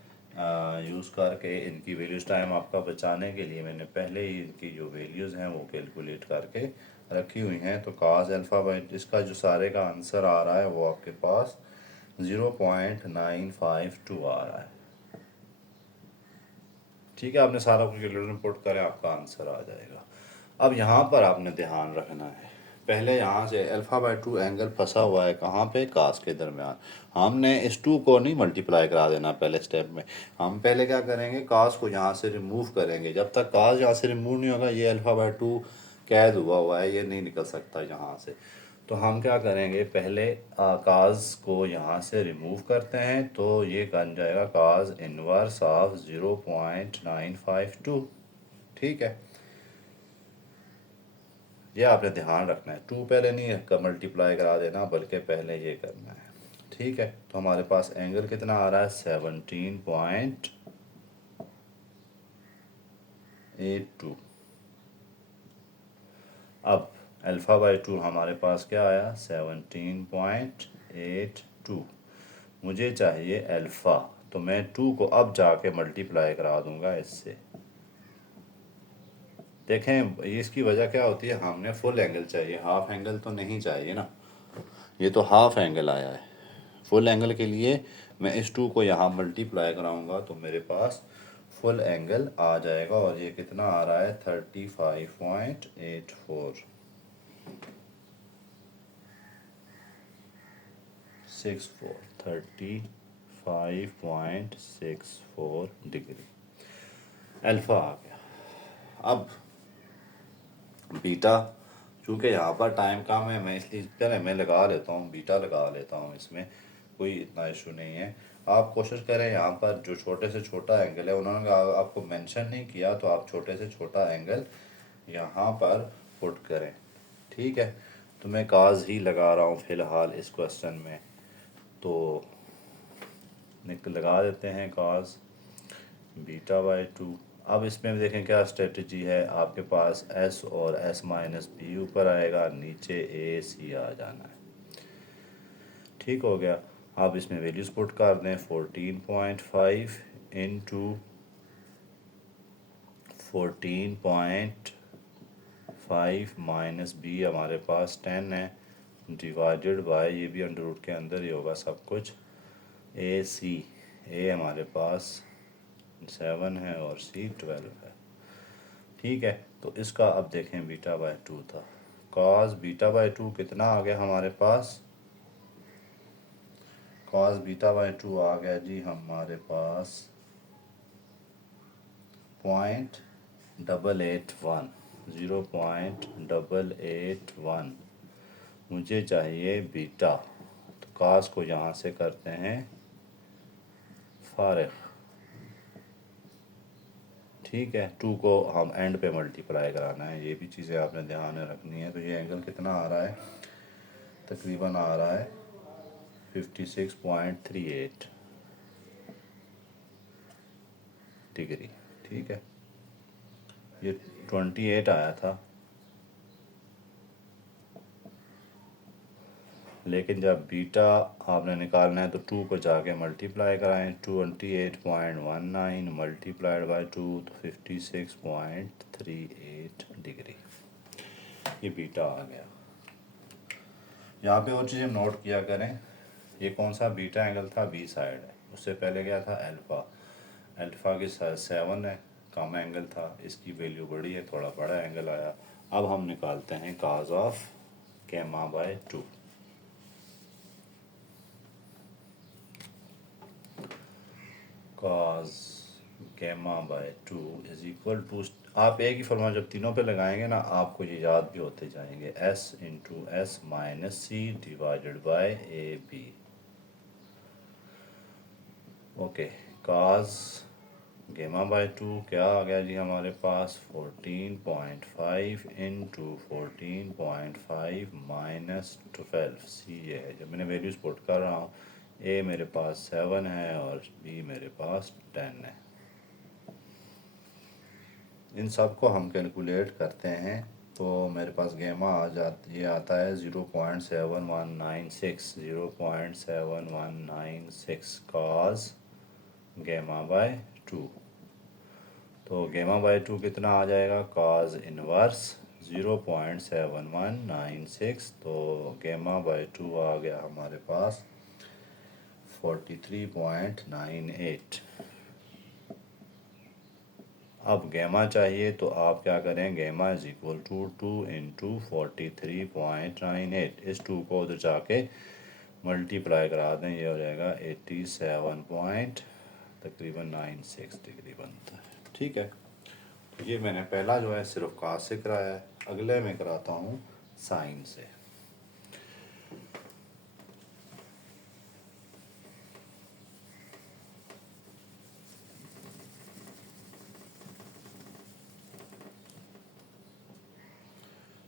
यूज़ करके इनकी वैल्यूज़, टाइम आपका बचाने के लिए मैंने पहले ही इनकी जो वैल्यूज़ हैं वो कैलकुलेट करके रखी हुई हैं। तो काज अल्फ़ा बाई, इसका जो सारे का आंसर आ रहा है वो आपके पास 0.952 आ रहा है, ठीक है। आपने सारा कुछ कैलकुलेटर में पुट करें, आपका आंसर आ जाएगा। अब यहाँ पर आपने ध्यान रखना है, पहले यहाँ से α/2 एंगल फंसा हुआ है कहाँ पे, कास के दरमियान। हमने इस 2 को नहीं मल्टीप्लाई करा देना पहले स्टेप में। हम पहले क्या करेंगे, कास को यहाँ से रिमूव करेंगे। जब तक कास यहाँ से रिमूव नहीं होगा, ये α/2 कैद हुआ है, ये नहीं निकल सकता यहाँ से। तो हम क्या करेंगे, पहले कास को यहाँ से रिमूव करते हैं, तो ये बन जाएगा कास इनवर्स ऑफ 0.952। ठीक है, ये आपने ध्यान रखना है, 2 पहले नहीं मल्टीप्लाई करा देना, बल्कि पहले ये करना है। ठीक है, तो हमारे पास एंगल कितना आ रहा है, 17.82। अब α/2 हमारे पास क्या आया, 17.82। मुझे चाहिए अल्फ़ा, तो मैं 2 को अब जाके मल्टीप्लाई करा दूंगा इससे। देखें इसकी वजह क्या होती है, हमने फुल एंगल चाहिए, हाफ एंगल तो नहीं चाहिए ना। ये तो हाफ एंगल आया है। फुल एंगल के लिए मैं इस 2 को यहाँ मल्टीप्लाई कराऊंगा, तो मेरे पास फुल एंगल आ जाएगा। और ये कितना आ रहा है, 35.84 35.64 डिग्री अल्फ़ा आ गया। अब बीटा, चूँकि यहाँ पर टाइम कम है, मैं इसलिए पहले मैं लगा लेता हूँ, बीटा लगा लेता हूँ, इसमें कोई इतना इशू नहीं है। आप कोशिश करें यहाँ पर जो छोटे से छोटा एंगल है, उन्होंने आपको मेंशन नहीं किया, तो आप छोटे से छोटा एंगल यहाँ पर पुट करें। ठीक है, तो मैं काज ही लगा रहा हूँ फ़िलहाल इस क्वेश्चन में, तो लगा देते हैं काज β/2। अब इसमें भी देखें क्या स्ट्रेटजी है, आपके पास s और s-b ऊपर आएगा, नीचे ac आ जाना है। ठीक हो गया। अब इसमें वैल्यूज पुट कर दें, 14.5 इंटू 14.5 माइनस b हमारे पास 10 है, डिवाइडेड बाय, ये भी अंडर रूट के अंदर ही होगा सब कुछ, ac, a हमारे पास 7 है और c 12 है। ठीक है, तो इसका अब देखें β/2 था, cos β/2 कितना आ गया हमारे पास, cos β/2 आ गया जी हमारे पास 0.881, 0.881। मुझे चाहिए बीटा, तो cos को यहाँ से करते हैं फारिग। ठीक है, 2 को हम एंड पे मल्टीप्लाई कराना है, ये भी चीज़ें आपने ध्यान में रखनी है। तो ये एंगल कितना आ रहा है, तकरीबन आ रहा है 56.38 डिग्री। ठीक है, ये 28 आया था, लेकिन जब बीटा आपने निकालना है तो 2 को जाके मल्टीप्लाई कराएं, 28.19 मल्टीप्लाइड बाय 2 तो 56.38 डिग्री, ये बीटा आ गया। यहाँ पे और चीज़ें नोट किया करें, ये कौन सा बीटा एंगल था, बी साइड है, उससे पहले क्या था अल्फ़ा, अल्फ़ा के साथ 7 है, कम एंगल था, इसकी वैल्यू बड़ी है, थोड़ा बड़ा एंगल आया। अब हम निकालते हैं cos of γ/2। cos γ/2 is equal to, आप एक ही फॉर्मूला जब तीनों पे लगाएंगे ना, आपको ये याद भी होते जाएंगे, s into S minus C divided by A B. Okay, cos γ/2 क्या आ गया जी हमारे पास, 14.5 इंटू 14.5 माइनस 12, सी ये है, जब मैंने वैल्यूज पुट कर रहा हूँ, ए मेरे पास 7 है और बी मेरे पास 10 है। इन सब को हम कैलकुलेट करते हैं, तो मेरे पास गेमा आ जाती, ये आता है 0.7196, 0.7196 cos γ/2। तो γ/2 कितना आ जाएगा, cos इनवर्स 0.7196, तो γ/2 आ गया हमारे पास 43.98। अब गैमा चाहिए तो आप क्या करें, गैमा इज इक्वल टू 2 × 43.98। इस 2 को उधर जाके मल्टीप्लाई करा दें, ये हो जाएगा 87 पॉइंट तकरीबन 96 डिग्री बनता है। ठीक है, तो ये मैंने पहला जो है सिर्फ काज से कराया है। अगले में कराता हूँ साइन से।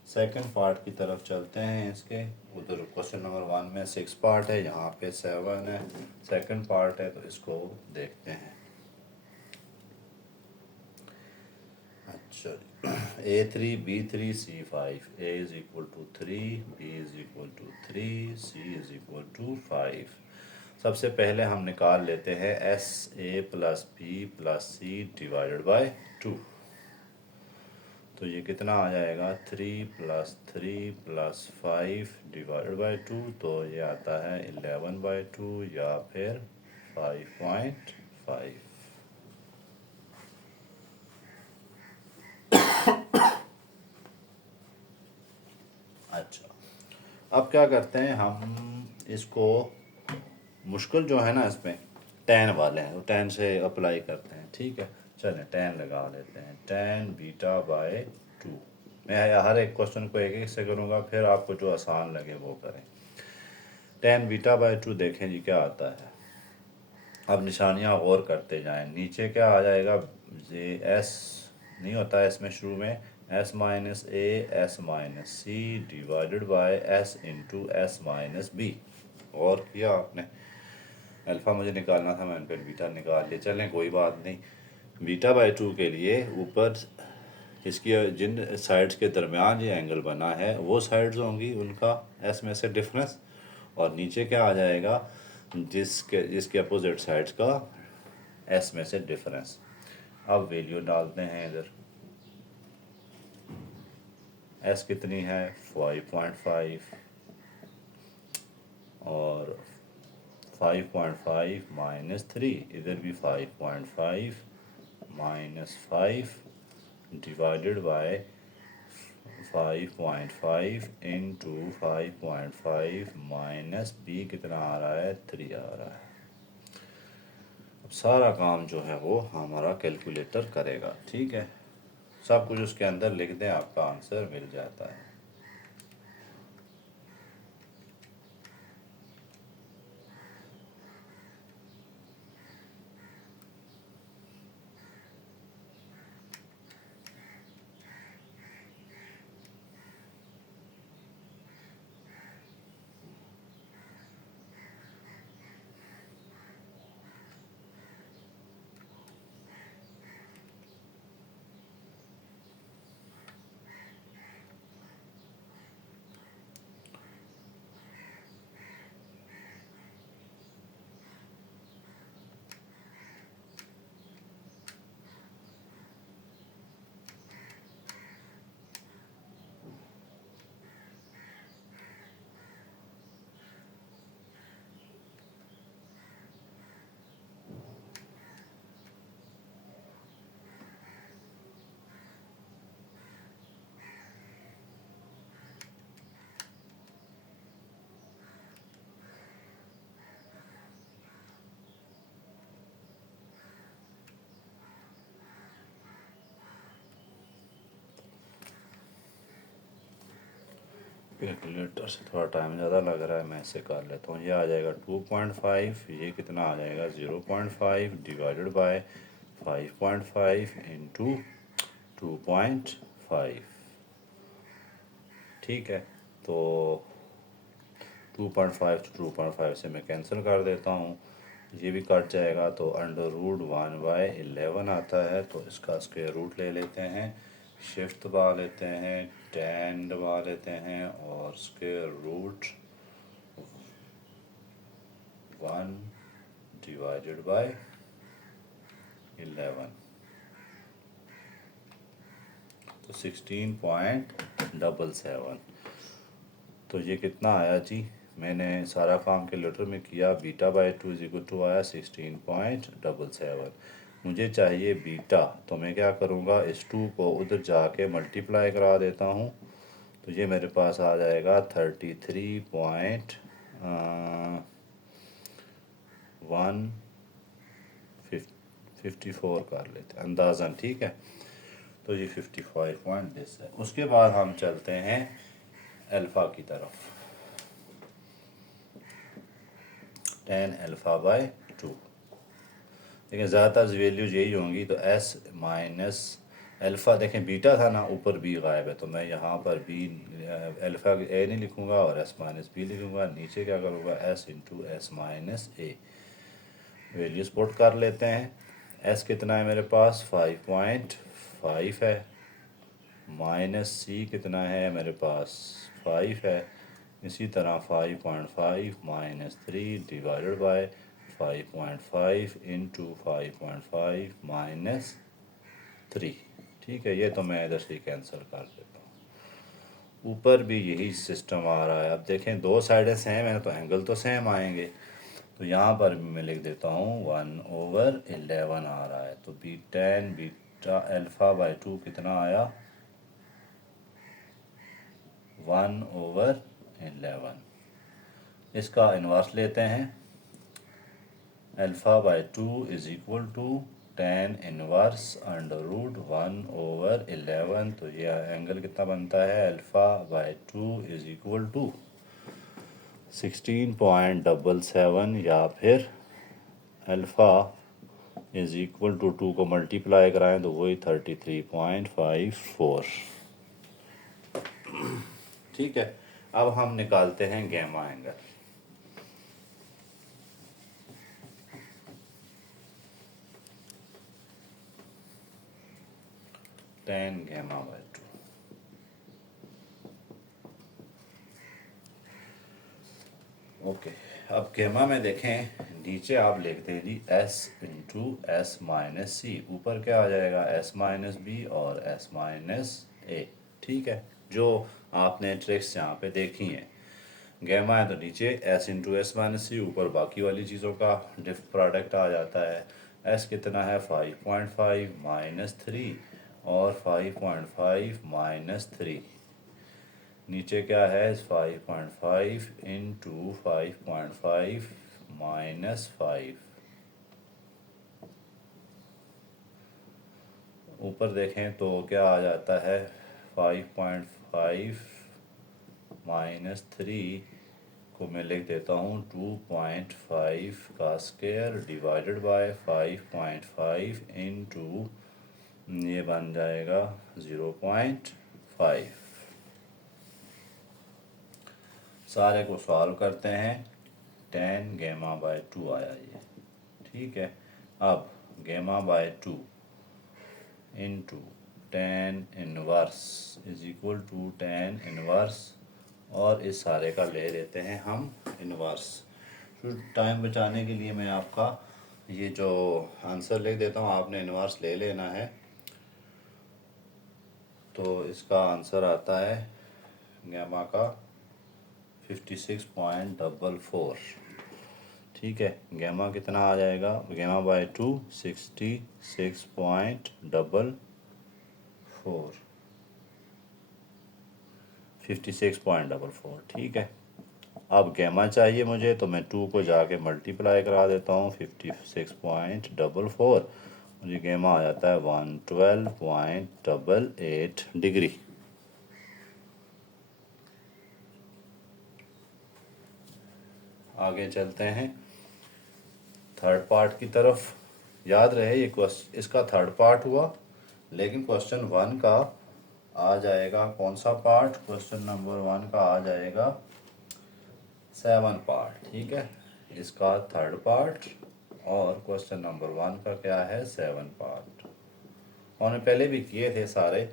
सेकंड पार्ट की तरफ चलते हैं इसके। उधर क्वेश्चन नंबर 1 में 6 पार्ट है, यहाँ पे 7 है, सेकंड पार्ट है, तो इसको देखते हैं। अच्छा, A3B3C5, A is equal to 3, B is equal to 3, C is equal to 5। सबसे पहले हम निकाल लेते हैं SA plus B plus C divided by 2। तो ये कितना आ जाएगा, 3 + 3 + 5 डिवाइडेड बाय 2, तो ये आता है 11/2 या फिर 5.5। अच्छा, अब क्या करते हैं हम इसको, मुश्किल जो है ना इसमें tan वाले हैं, तो tan से अप्लाई करते हैं। ठीक है, चलें tan लगा लेते हैं। tan β/2। मैं हर एक क्वेश्चन को एक एक से करूँगा, फिर आपको जो आसान लगे वो करें। tan β/2 देखें जी क्या आता है। अब निशानियाँ गौर करते जाएं। नीचे क्या आ जाएगा, ये s नहीं होता है इसमें शुरू में, s - a s - c divided bye s into s - b। और किया आपने, अल्फ़ा मुझे निकालना था, मैंने फिर बीटा निकाल लिया। चलें कोई बात नहीं। β/2 के लिए ऊपर इसकी जिन साइड्स के दरमियान ये एंगल बना है वो साइड्स होंगी, उनका s में से डिफरेंस, और नीचे क्या आ जाएगा, जिसके अपोजिट साइड्स का s में से डिफरेंस। अब वैल्यू डालते हैं इधर। s कितनी है, 5.5, और 5.5 माइनस 3, इधर भी 5.5 minus 5 divided by 5.5 into 5.5 minus b कितना आ रहा है, 3 आ रहा है। अब सारा काम जो है वो हमारा कैलकुलेटर करेगा। ठीक है, सब कुछ उसके अंदर लिख दें, आपका आंसर मिल जाता है। कैलकुलेटर से थोड़ा टाइम ज़्यादा लग रहा है, मैं इसे कर लेता हूँ। ये आ जाएगा 2.5, ये कितना आ जाएगा 0.5 डिवाइडेड बाय 5.5 इंटू 2.5। ठीक है, तो 2.5 to 2.5 से मैं कैंसिल कर देता हूँ, ये भी कट जाएगा, तो √1/11 आता है। तो इसका स्क्वायर रूट ले लेते हैं, शिफ्ट दबा लेते हैं, tan दबा लेते हैं, और स्क्वायर रूट 1 डिवाइडेड बाय 11, तो 16.77। तो ये कितना आया जी, मैंने सारा काम कैलकुलेटर में किया, β/2 = आया 16.77। मुझे चाहिए बीटा, तो मैं क्या करूँगा, इस 2 को उधर जाके मल्टीप्लाई करा देता हूँ, तो ये मेरे पास आ जाएगा 33.154 कर लेते हैं अंदाज़न, ठीक है। तो ये 55 पॉइंट दिस है। उसके बाद हम चलते हैं अल्फ़ा की तरफ, 10 अल्फ़ा बाय 2। लेकिन ज़्यादातर वैल्यूज यही होंगी, तो एस माइनस अल्फ़ा, देखें बीटा था ना, ऊपर बी गायब है, तो मैं यहाँ पर बी अल्फ़ा ए नहीं लिखूँगा और एस माइनस बी लिखूँगा। नीचे क्या करूँगा, एस इंटू एस माइनस ए, वैल्यूज पुट कर लेते हैं। एस कितना है मेरे पास, 5.5 है, माइनस सी कितना है मेरे पास, 5 है। इसी तरह 5.5 minus 3 divided by 5.5 into 5.5 minus 3, ठीक है। ये तो मैं इधर से कैंसिल कर देता हूँ। ऊपर भी यही सिस्टम आ रहा है। अब देखें दो साइडें सेम है तो एंगल तो सेम आएंगे, तो यहाँ पर भी मैं लिख देता हूँ 1/11 आ रहा है। तो B10 बीटा अल्फ़ा बाई 2 कितना आया, 1/11। इसका इन्वर्स लेते हैं, alpha by 2 is equal to tan inverse under root 1/11। तो ये एंगल कितना बनता है, alpha by 2 is equal to 16.77, या फिर अल्फ़ा इज इक्वल टू 2 को मल्टीप्लाई कराएं तो वही 33.54, ठीक है। अब हम निकालते हैं gamma angle. tan gamma by 2, okay. अब गैमा में देखें, नीचे आप लिखते हैं जी s into S minus C, ऊपर क्या आ जाएगा, s माइनस बी और s माइनस ए, ठीक है। जो आपने ट्रिक्स यहाँ पे देखी हैं, गैमा है तो नीचे s into S minus C, ऊपर बाकी वाली चीज़ों का डिफ प्रोडक्ट आ जाता है। s कितना है, 5.5 माइनस 3 और 5.5 माइनस 3, नीचे क्या है, 5.5 इंटू 5.5 माइनस 5, ऊपर देखें तो क्या आ जाता है, 5.5 माइनस 3 को मैं लिख देता हूँ 2.5 का स्क्वायर डिवाइडेड बाय 5.5 इंटू, ये बन जाएगा 0.5। सारे को सॉल्व करते हैं, tan गैमा बाय 2 आया ये, ठीक है। अब gamma by 2 into tan inverse is equal to tan inverse, और इस सारे का ले लेते हैं हम इनवर्स। तो टाइम बचाने के लिए मैं आपका ये जो आंसर लिख देता हूँ, आपने इनवर्स ले लेना है। तो इसका आंसर आता है गैमा का 56.44, ठीक है। गैमा कितना आ जाएगा, गैमा बाय 2 66.44, 56.44, ठीक है। अब गैमा चाहिए मुझे, तो मैं 2 को जाके मल्टीप्लाई करा देता हूँ 56.44, मुझे गैमा आ जाता है 112.88 डिग्री। आगे चलते हैं थर्ड पार्ट की तरफ। याद रहे ये क्वेश्चन, इसका थर्ड पार्ट हुआ, लेकिन क्वेश्चन 1 का आ जाएगा कौन सा पार्ट, क्वेश्चन नंबर 1 का आ जाएगा 7 पार्ट, ठीक है। इसका थर्ड पार्ट और क्वेश्चन नंबर 1 का क्या है, 7 पार्ट। हमने पहले भी किए थे सारे।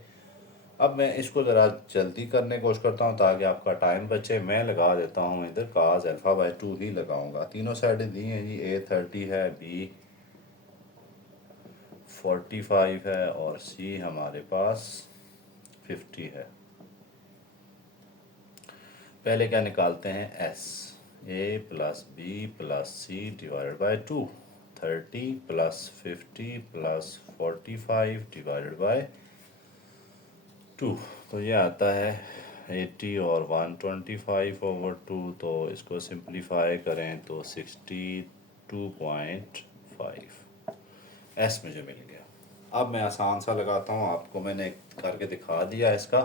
अब मैं इसको ज़रा जल्दी करने की कोशिश करता हूँ ताकि आपका टाइम बचे। मैं लगा देता हूँ इधर काज अल्फ़ा बाई 2 ही लगाऊंगा। तीनों साइडें दी हैं जी, A 30 है, B 45 है और C हमारे पास 50 है। पहले क्या निकालते हैं, S, A plus B plus C divided by 2। 30 plus 50 plus 45 divided by 2। तो ये आता है 80 और 125/2। तो इसको सिंप्लीफाई करें तो 62.5 एस मुझे मिल गया। अब मैं आसान सा लगाता हूँ, आपको मैंने करके दिखा दिया। इसका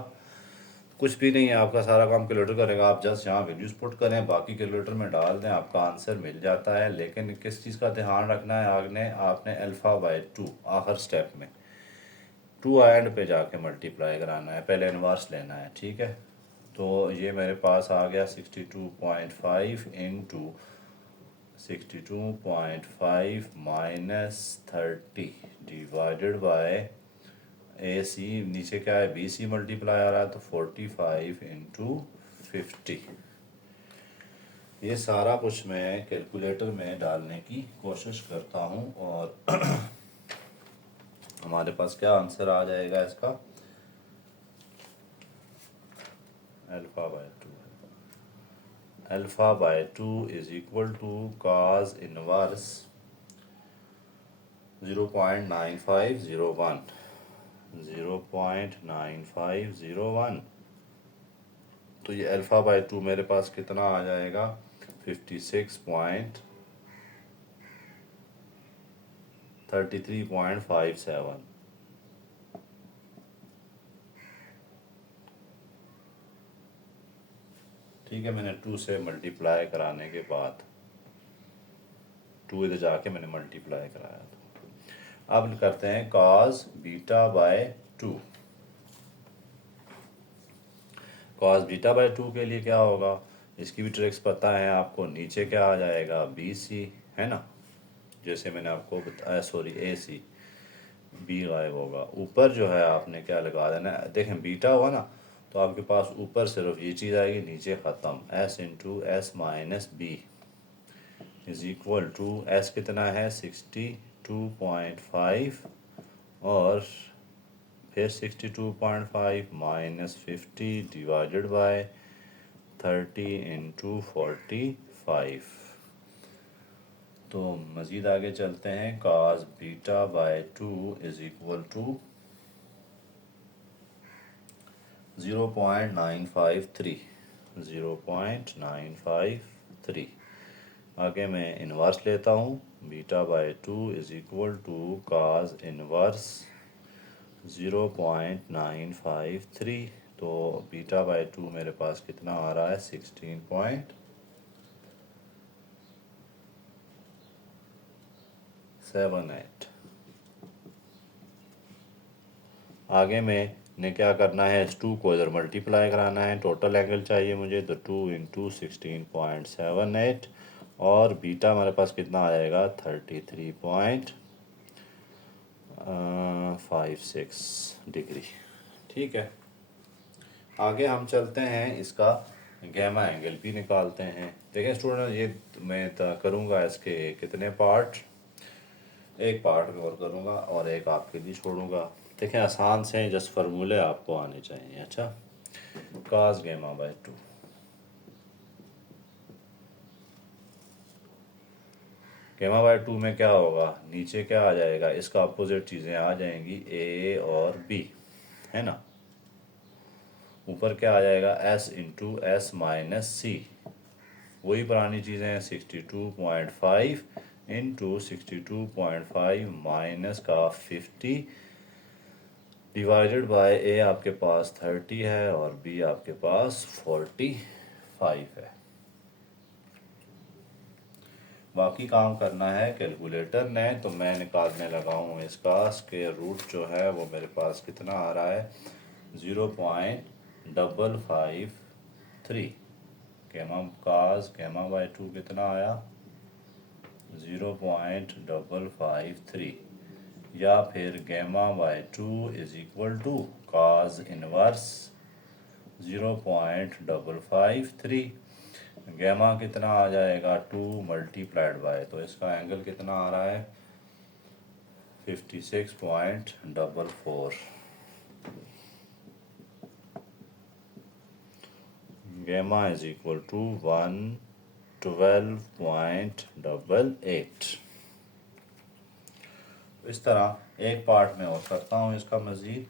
कुछ भी नहीं है, आपका सारा काम कैलकुलेटर करेगा। आप जस्ट यहाँ वैल्यूज़ पुट करें, बाकी कैलकुलेटर में डाल दें, आपका आंसर मिल जाता है। लेकिन किस चीज़ का ध्यान रखना है, आपने अल्फ़ा/2 आखिर स्टेप में 2 एंड पे जाके मल्टीप्लाई कराना है, पहले इन्वर्स लेना है, ठीक है। तो ये मेरे पास आ गया 62.5 इंटू 62.5 माइनस 30 डिवाइडेड बाय ए सी, नीचे क्या है बी सी मल्टीप्लाई आ रहा है, तो 45 इंटू 50। ये सारा कुछ मैं कैलकुलेटर में डालने की कोशिश करता हूँ और हमारे पास क्या आंसर आ जाएगा इसका, alpha is equal to cos inverse 0.9501 0.9501। तो ये अल्फ़ा/2 मेरे पास कितना आ जाएगा, 56.33.57। ठीक है, मैंने 2 से मल्टीप्लाई कराने के बाद 2 इधर जाके मैंने मल्टीप्लाई कराया था। अब करते हैं cos β/2। cos β/2 के लिए क्या होगा, इसकी भी ट्रिक्स पता है आपको। नीचे क्या आ जाएगा बी सी, है ना, जैसे मैंने आपको बताया, सॉरी ए सी, बी गायब होगा। ऊपर जो है आपने क्या लगा देना है, देखें बीटा हुआ ना, तो आपके पास ऊपर सिर्फ ये चीज़ आएगी, नीचे ख़त्म, S into S minus B is equal to, S कितना है 62.5 और फिर 62.5 माइनस 50 डिवाइडेड बाय 30 इंटू 45। तो मज़ीद आगे चलते हैं, cos β/2 इज इक्वल टू 0.953 0.953। आगे मैं इन्वर्स लेता हूँ, β/2 is equal to cos inverse 0.953। तो β/2 मेरे पास कितना आ रहा है 16.78। आगे में ने क्या करना है, इस 2 को इधर मल्टीप्लाई कराना है, टोटल एंगल चाहिए मुझे, तो 2 इंटू 16.78 और बीटा हमारे पास कितना आ जाएगा 33.56 डिग्री। ठीक है, आगे हम चलते हैं, इसका गैमा एंगल भी निकालते हैं। देखें स्टूडेंट, ये मैं करूँगा इसके कितने पार्ट, एक पार्ट में और करूँगा और एक आपके लिए छोड़ूंगा। देखें आसान से जस्ट फार्मूले आपको आने चाहिए। अच्छा, cos γ/2, γ/2 में क्या होगा, नीचे क्या आ जाएगा, इसका अपोजिट चीज़ें आ जाएंगी ए और बी, है ना। ऊपर क्या आ जाएगा s इंटू एस माइनस सी, वही पुरानी चीज़ें हैं, 62.5 इंटू 62.5 माइनस का 50 डिवाइडेड बाय ए आपके पास 30 है और बी आपके पास 45 है। बाकी काम करना है कैलकुलेटर ने, तो मैं निकालने लगा हूँ इसका स्क्वायर रूट जो है वो मेरे पास कितना आ रहा है 0.553। cos γ/2 कितना आया 0.553, या फिर γ/2 is equal to cos inverse 0.553। Gamma कितना आ जाएगा 2 मल्टीप्लाइड बाय, तो इसका एंगल कितना आ रहा है 56.44। Gamma is equal to 112.88। इस तरह एक पार्ट में और करता हूँ इसका मज़ीद,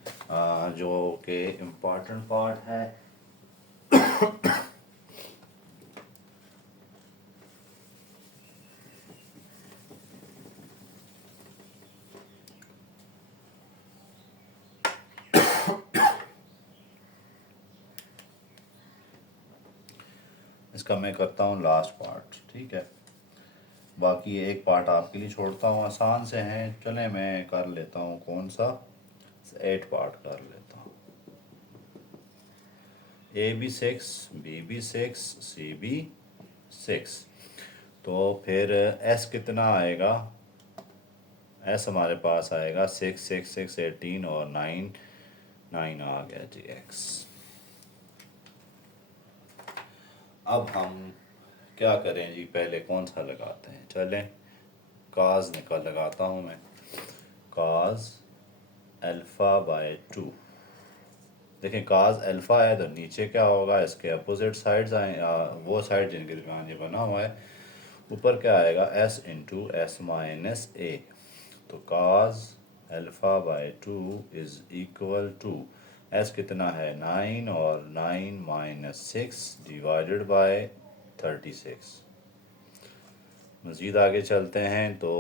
जो कि इम्पॉर्टेंट पार्ट है। इसका मैं करता हूँ लास्ट पार्ट, ठीक है। बाकी एक पार्ट आपके लिए छोड़ता हूँ, आसान से हैं, चलें मैं कर लेता हूँ कौन सा, 8 पार्ट कर लेता हूँ। A B 6, B B 6, C B 6। तो फिर एस कितना आएगा, एस हमारे पास आएगा 6 6 6 18 और 9 9 आ गया जी एक्स। अब हम क्या करें जी, पहले कौन सा लगाते हैं, चलें काज निकाल लगाता हूँ मैं, काज अल्फ़ा बाय 2। देखें काज अल्फ़ा है तो नीचे क्या होगा, इसके अपोजिट साइड्स आए, वो साइड जिनके दरमियान ये बना हुआ है, ऊपर क्या आएगा S into S minus A. तो cos alpha by 2 is equal to, S कितना है 9 और 9 माइनस 6 डिवाइडेड बाय 36। मज़ीद आगे चलते हैं तो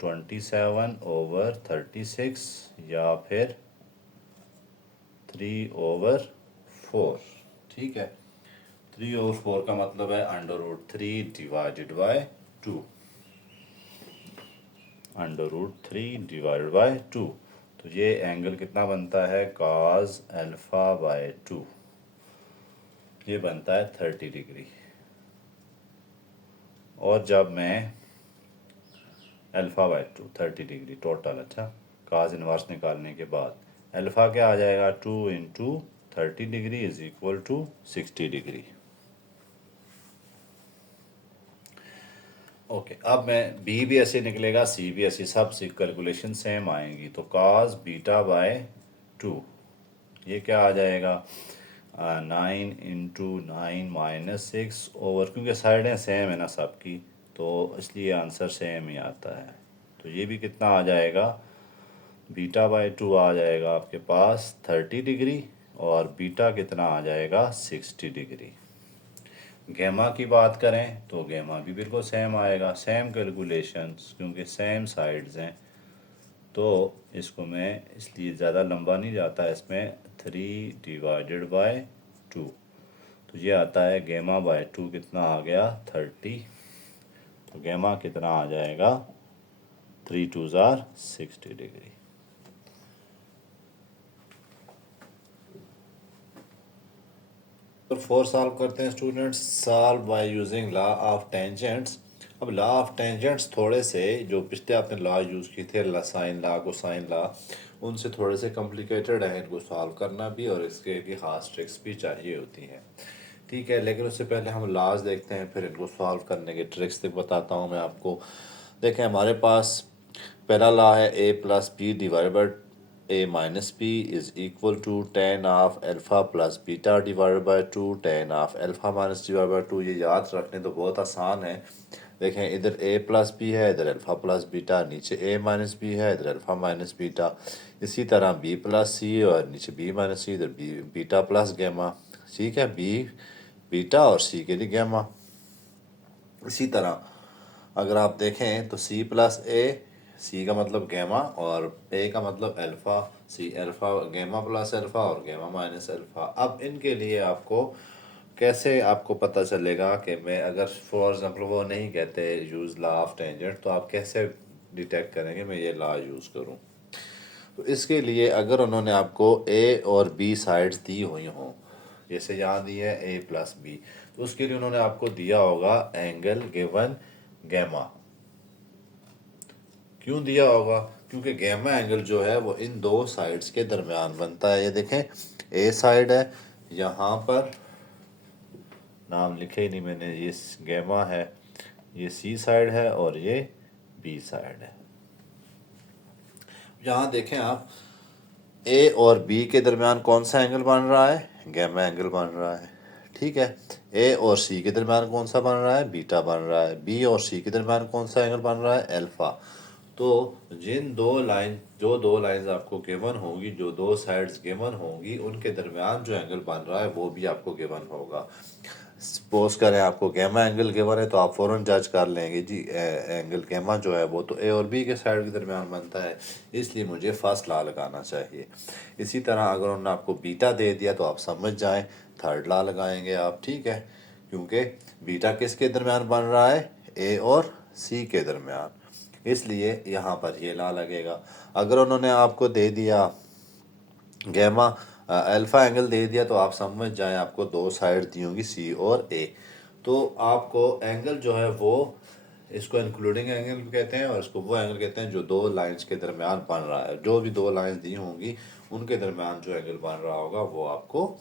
27/36 या फिर 3/4, ठीक है। 3/4 का मतलब है √3 डिवाइडेड बाय 2, √3/2। तो ये एंगल कितना बनता है, काज अल्फ़ा बाय 2, ये बनता है 30 डिग्री। और जब मैं अल्फ़ा बाय 2 30 डिग्री टोटल, अच्छा काज इनवर्स निकालने के बाद अल्फ़ा क्या आ जाएगा, 2 into 30 degree is equal to 60 degree. Okay, अब मैं बी भी ऐसे निकलेगा, सी भी ऐसे, सब सी कैलकुलेशन सेम आएंगी। तो काज बीटा बाय 2, ये क्या आ जाएगा 9 इंटू 9 माइनस 6 ओवर, क्योंकि साइडें सेम है ना सबकी, तो इसलिए आंसर सेम ही आता है। तो ये भी कितना आ जाएगा, बीटा बाय 2 आ जाएगा आपके पास 30 डिग्री, और बीटा कितना आ जाएगा 60 डिग्री। गैमा की बात करें तो गैमा भी बिल्कुल सेम आएगा, सेम कैलकुलेशंस, क्योंकि सेम साइड्स हैं। तो इसको मैं इसलिए ज़्यादा लंबा नहीं जाता, इसमें 3 डिवाइडेड बाय 2, तो ये आता है गैमा बाय 2 कितना आ गया 30। तो गैमा कितना आ जाएगा 3 2 ज़ार 60 डिग्री। तो 4 सॉल्व करते हैं students, solve by using law of tangents. अब लॉ ऑफ टेंजेंट्स थोड़े से, जो पिछले आपने लॉ यूज़ की थे साइन लॉ कोसाइन लॉ, उनसे थोड़े से कॉम्प्लिकेटेड है इनको सॉल्व करना भी, और इसके लिए ख़ास ट्रिक्स भी चाहिए होती हैं, ठीक है। लेकिन उससे पहले हम लॉज देखते हैं, फिर इनको सॉल्व करने के ट्रिक्स बताता हूँ मैं आपको। देखें हमारे पास पहला लॉ है A plus B divide by A minus B is equal to tan of alpha plus beta divide by 2 tan of alpha minus divide by 2। ये याद रखने तो बहुत आसान है। देखें इधर ए प्लस बी है, इधर अल्फ़ा प्लस बीटा, नीचे ए माइनस बी है, इधर अल्फ़ा माइनस बीटा। इसी तरह बी प्लस सी और नीचे बी माइनस सी, इधर बी बीटा प्लस गैमा, ठीक है, बी बीटा और सी के लिए गैमा। इसी तरह अगर आप देखें तो सी प्लस ए, सी का मतलब गैमा और ए का मतलब alpha, C alpha gamma plus alpha और गैमा माइनस अल्फ़ा। अब इनके लिए आपको कैसे आपको पता चलेगा कि मैं, अगर फॉर एग्ज़ाम्पल वो नहीं कहते यूज़ लॉ ऑफ टेंजेंट, तो आप कैसे डिटेक्ट करेंगे मैं ये लॉ यूज़ करूँ। तो इसके लिए अगर उन्होंने आपको ए और बी साइड्स दी हुई हों, जैसे यहाँ दी है ए प्लस बी, तो उसके लिए उन्होंने आपको दिया होगा एंगल गिवन गैमा। क्यों दिया होगा, क्योंकि गैमा एंगल जो है वो इन दो साइड्स के दरमियान बनता है। ये देखें ए साइड है, यहाँ पर नाम लिखे ही नहीं मैंने, ये गैमा है, ये सी साइड है और ये बी साइड है। यहाँ देखें आप, ए और बी के दरमियान कौन सा एंगल बन रहा है, गैमा एंगल बन रहा है, ठीक है। ए और सी के दरमियान कौन सा बन रहा है, बीटा बन रहा है। बी और सी के दरमियान कौन सा एंगल बन रहा है, अल्फ़ा। तो जिन जो दो लाइंस आपको गिवन होंगी, जो दो साइड्स गिवन होंगी, उनके दरमियान जो एंगल बन रहा है वो भी आपको गिवन होगा। सपोज करें आपको गैमा एंगल गिवन है तो आप फ़ौरन जज कर लेंगे जी एंगल गैमा जो है वो तो ए और बी के साइड के दरमियान बनता है, इसलिए मुझे फर्स्ट लॉ लगाना चाहिए। इसी तरह अगर उन्होंने आपको बीटा दे दिया तो आप समझ जाएं थर्ड लॉ लगाएंगे आप, ठीक है, क्योंकि बीटा किसके दरमियान बन रहा है, ए और सी के दरमियान, इसलिए यहाँ पर ये लॉ लगेगा। अगर उन्होंने आपको दे दिया गैमा अल्फ़ा एंगल दे दिया तो आप समझ जाएं आपको दो साइड दी होंगी सी और ए, तो आपको एंगल जो है वो इसको इंक्लूडिंग एंगल भी कहते हैं और इसको वो एंगल कहते हैं जो दो लाइंस के दरमियान बन रहा है। जो भी दो लाइंस दी होंगी उनके दरमियान जो एंगल बन रहा होगा वो आपको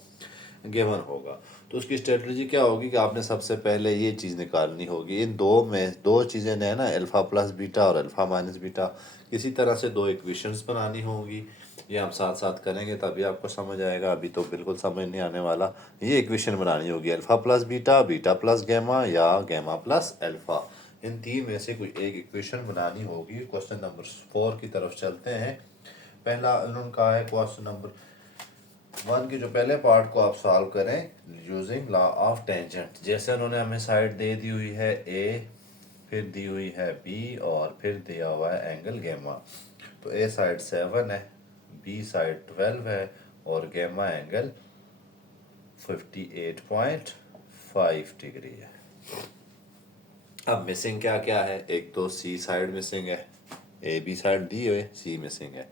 गिवन होगा। तो उसकी स्ट्रेटजी क्या होगी कि आपने सबसे पहले ये चीज़ निकालनी होगी, इन दो में दो चीज़ें हैं ना, अल्फ़ा प्लस बीटा और अल्फ़ा माइनस बीटा, किसी तरह से दो इक्वेशंस बनानी होंगी। ये हम साथ साथ करेंगे तभी आपको समझ आएगा, अभी तो बिल्कुल समझ नहीं आने वाला। ये इक्वेशन बनानी होगी alpha plus beta, beta plus gamma या गैमा प्लस अल्फ़ा, इन तीन में से कोई एक इक्वेशन बनानी होगी। क्वेश्चन नंबर 4 की तरफ चलते हैं। पहला उन्होंने कहा है क्वेश्चन नंबर 1 के जो पहले पार्ट को आप सॉल्व करें यूजिंग लॉ ऑफ टेंजेंट। जैसे उन्होंने हमें साइड दे दी हुई है ए, फिर दी हुई है बी और फिर दिया हुआ है एंगल गैमा। तो ए साइड 7 है, बी साइड 12 है और गैमा एंगल 58.5 डिग्री है। अब मिसिंग क्या क्या है, एक तो सी साइड मिसिंग है, ए बी साइड दी हुई, सी मिसिंग है,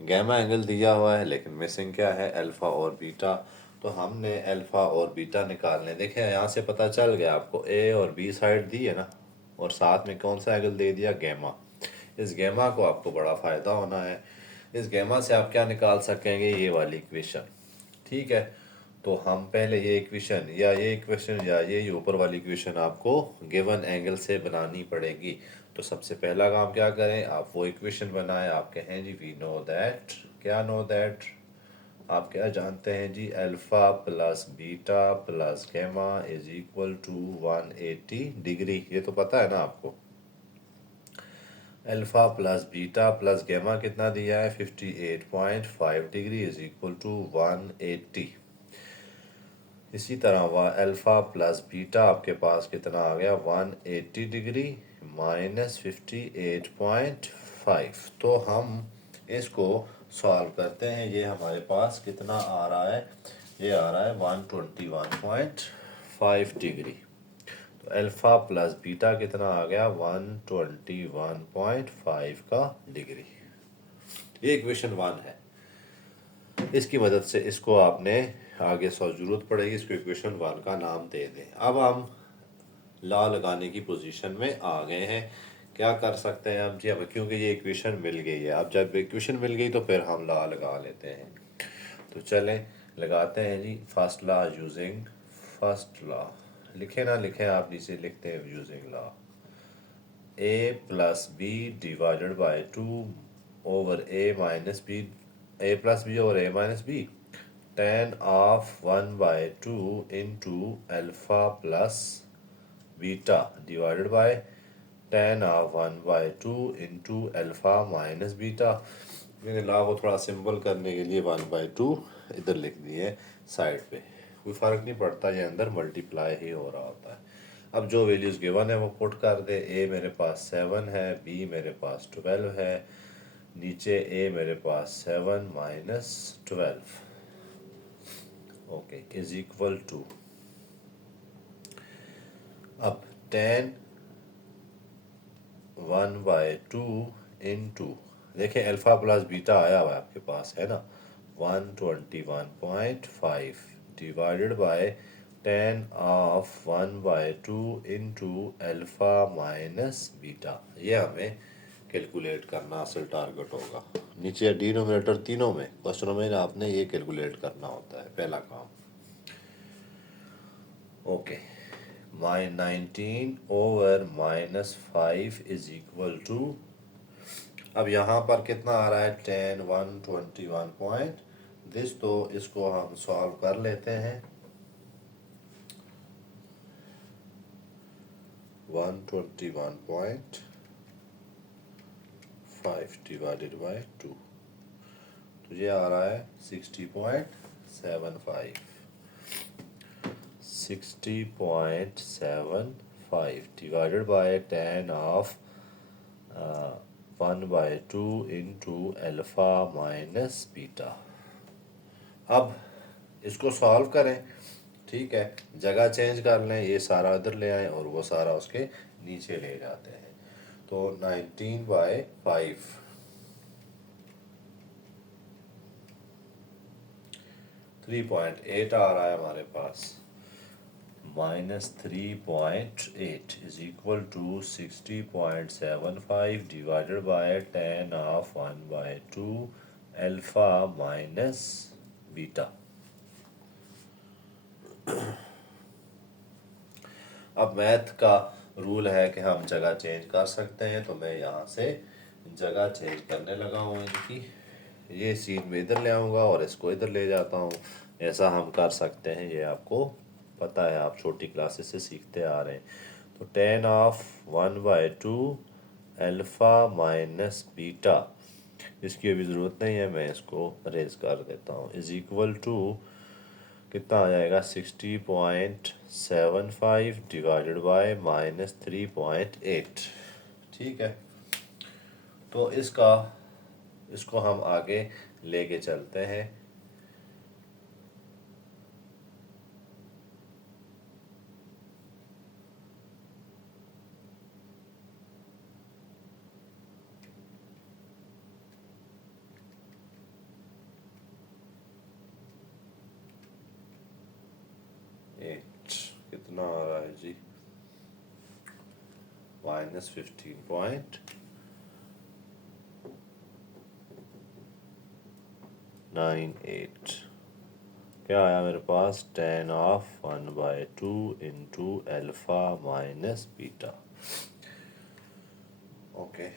गैमा एंगल दिया हुआ है, लेकिन मिसिंग क्या है, अल्फ़ा और बीटा। तो हमने अल्फ़ा और बीटा निकालने, देखें यहाँ से पता चल गया आपको ए और बी साइड दी है ना, और साथ में कौन सा एंगल दे दिया, गैमा। इस गैमा को आपको बड़ा फ़ायदा होना है, इस गैमा से आप क्या निकाल सकेंगे, ये वाली इक्वेशन, ठीक है। तो हम पहले ये इक्वेशन या ये इक्वेशन या ये ऊपर वाली इक्वेशन आपको गिवन एंगल से बनानी पड़ेगी। तो सबसे पहला काम क्या करें, आप वो इक्वेशन बनाएं। आप कहें जी वी नो दैट, क्या नो दैट, आप क्या जानते हैं जी, alpha plus beta plus gamma is equal to 180 degree, ये तो पता है ना आपको। Alpha plus beta plus gamma कितना दिया है, 58.5 डिग्री इज इक्वल टू 180। इसी तरह वह अल्फ़ा प्लस बीटा आपके पास कितना आ गया, 180 डिग्री माइनस 58.5। तो हम इसको सॉल्व करते हैं, ये हमारे पास कितना आ रहा है, ये आ रहा है 121.5 डिग्री। तो अल्फ़ा प्लस बीटा कितना आ गया, 121.5 का डिग्री। ये इक्वेशन 1 है। इसकी मदद से इसको आपने आगे जरूरत पड़ेगी, इसको इक्वेशन 1 का नाम दे दें। अब हम लॉ लगाने की पोजीशन में आ गए हैं। क्या कर सकते हैं हम जी, अब क्योंकि ये इक्वेशन मिल गई है, अब जब इक्वेशन मिल गई तो फिर हम लॉ लगा लेते हैं। तो चलें लगाते हैं जी। First law using, first law लिखे ना लिखे आप नीचे लिखते हैं, using law A plus B divided by 2 over A minus B, A plus B over A minus B, tan of 1/2 into alpha plus beta divided by tan of 1/2 into alpha minus beta। मैंने लॉ को थोड़ा सिंपल करने के लिए 1/2 इधर लिख दिए साइड पे, कोई फ़र्क नहीं पड़ता, ये अंदर मल्टीप्लाई ही हो रहा होता है। अब जो वैल्यूज़ गिवन है वो पुट कर दे। ए मेरे पास 7 है, बी मेरे पास 12 है, नीचे ए मेरे पास 7 minus 12 okay is equal to, अब tan 1/2 इंटू, देखें अल्फ़ा प्लस बीटा आया हुआ है आपके पास है ना, 121.5 divided by tan of 1/2 into alpha minus beta. ये हमें कैलकुलेट करना असल टारगेट होगा। नीचे डिनोमिनेटर तीनों में क्वेश्चनों में आपने ये कैलकुलेट करना होता है पहला काम। Okay my 19 over -5 is equal to, अब यहाँ पर कितना आ रहा है, tan 121 पॉइंट दिस, तो इसको हम सॉल्व कर लेते हैं। 121 पॉइंट 5 डिवाइडेड बाय 2, तो ये आ रहा है 60.75। 60.75 divided by 10 of 1/2 into alpha minus beta. अब इसको सॉल्व करें, ठीक है, जगह चेंज कर लें, ये सारा इधर ले आए और वो सारा उसके नीचे ले जाते हैं। तो 19/5 3.8 आ रहा है हमारे पास, -3.8 is equal to 60.75 divided by 10 of 1/2 alpha minus beta. अब मैथ का रूल है कि हम जगह चेंज कर सकते हैं, तो मैं यहाँ से जगह चेंज करने लगा हूँ इनकी। ये सीन में इधर ले आऊँगा और इसको इधर ले जाता हूँ। ऐसा हम कर सकते हैं, ये आपको पता है, आप छोटी क्लासेस से सीखते आ रहे हैं। तो 10 ऑफ 1/2 अल्फ़ा माइनस बीटा, इसकी अभी ज़रूरत नहीं है, मैं इसको रेज कर देता हूँ, इज़ इक्वल टू कितना आ जाएगा 60.75 डिवाइडेड बाय -3.8। ठीक है, तो इसको हम आगे लेके चलते हैं। कितना आ रहा है जी, -15.98। क्या आया मेरे पास, 10 of 1/2 into alpha minus beta. Okay,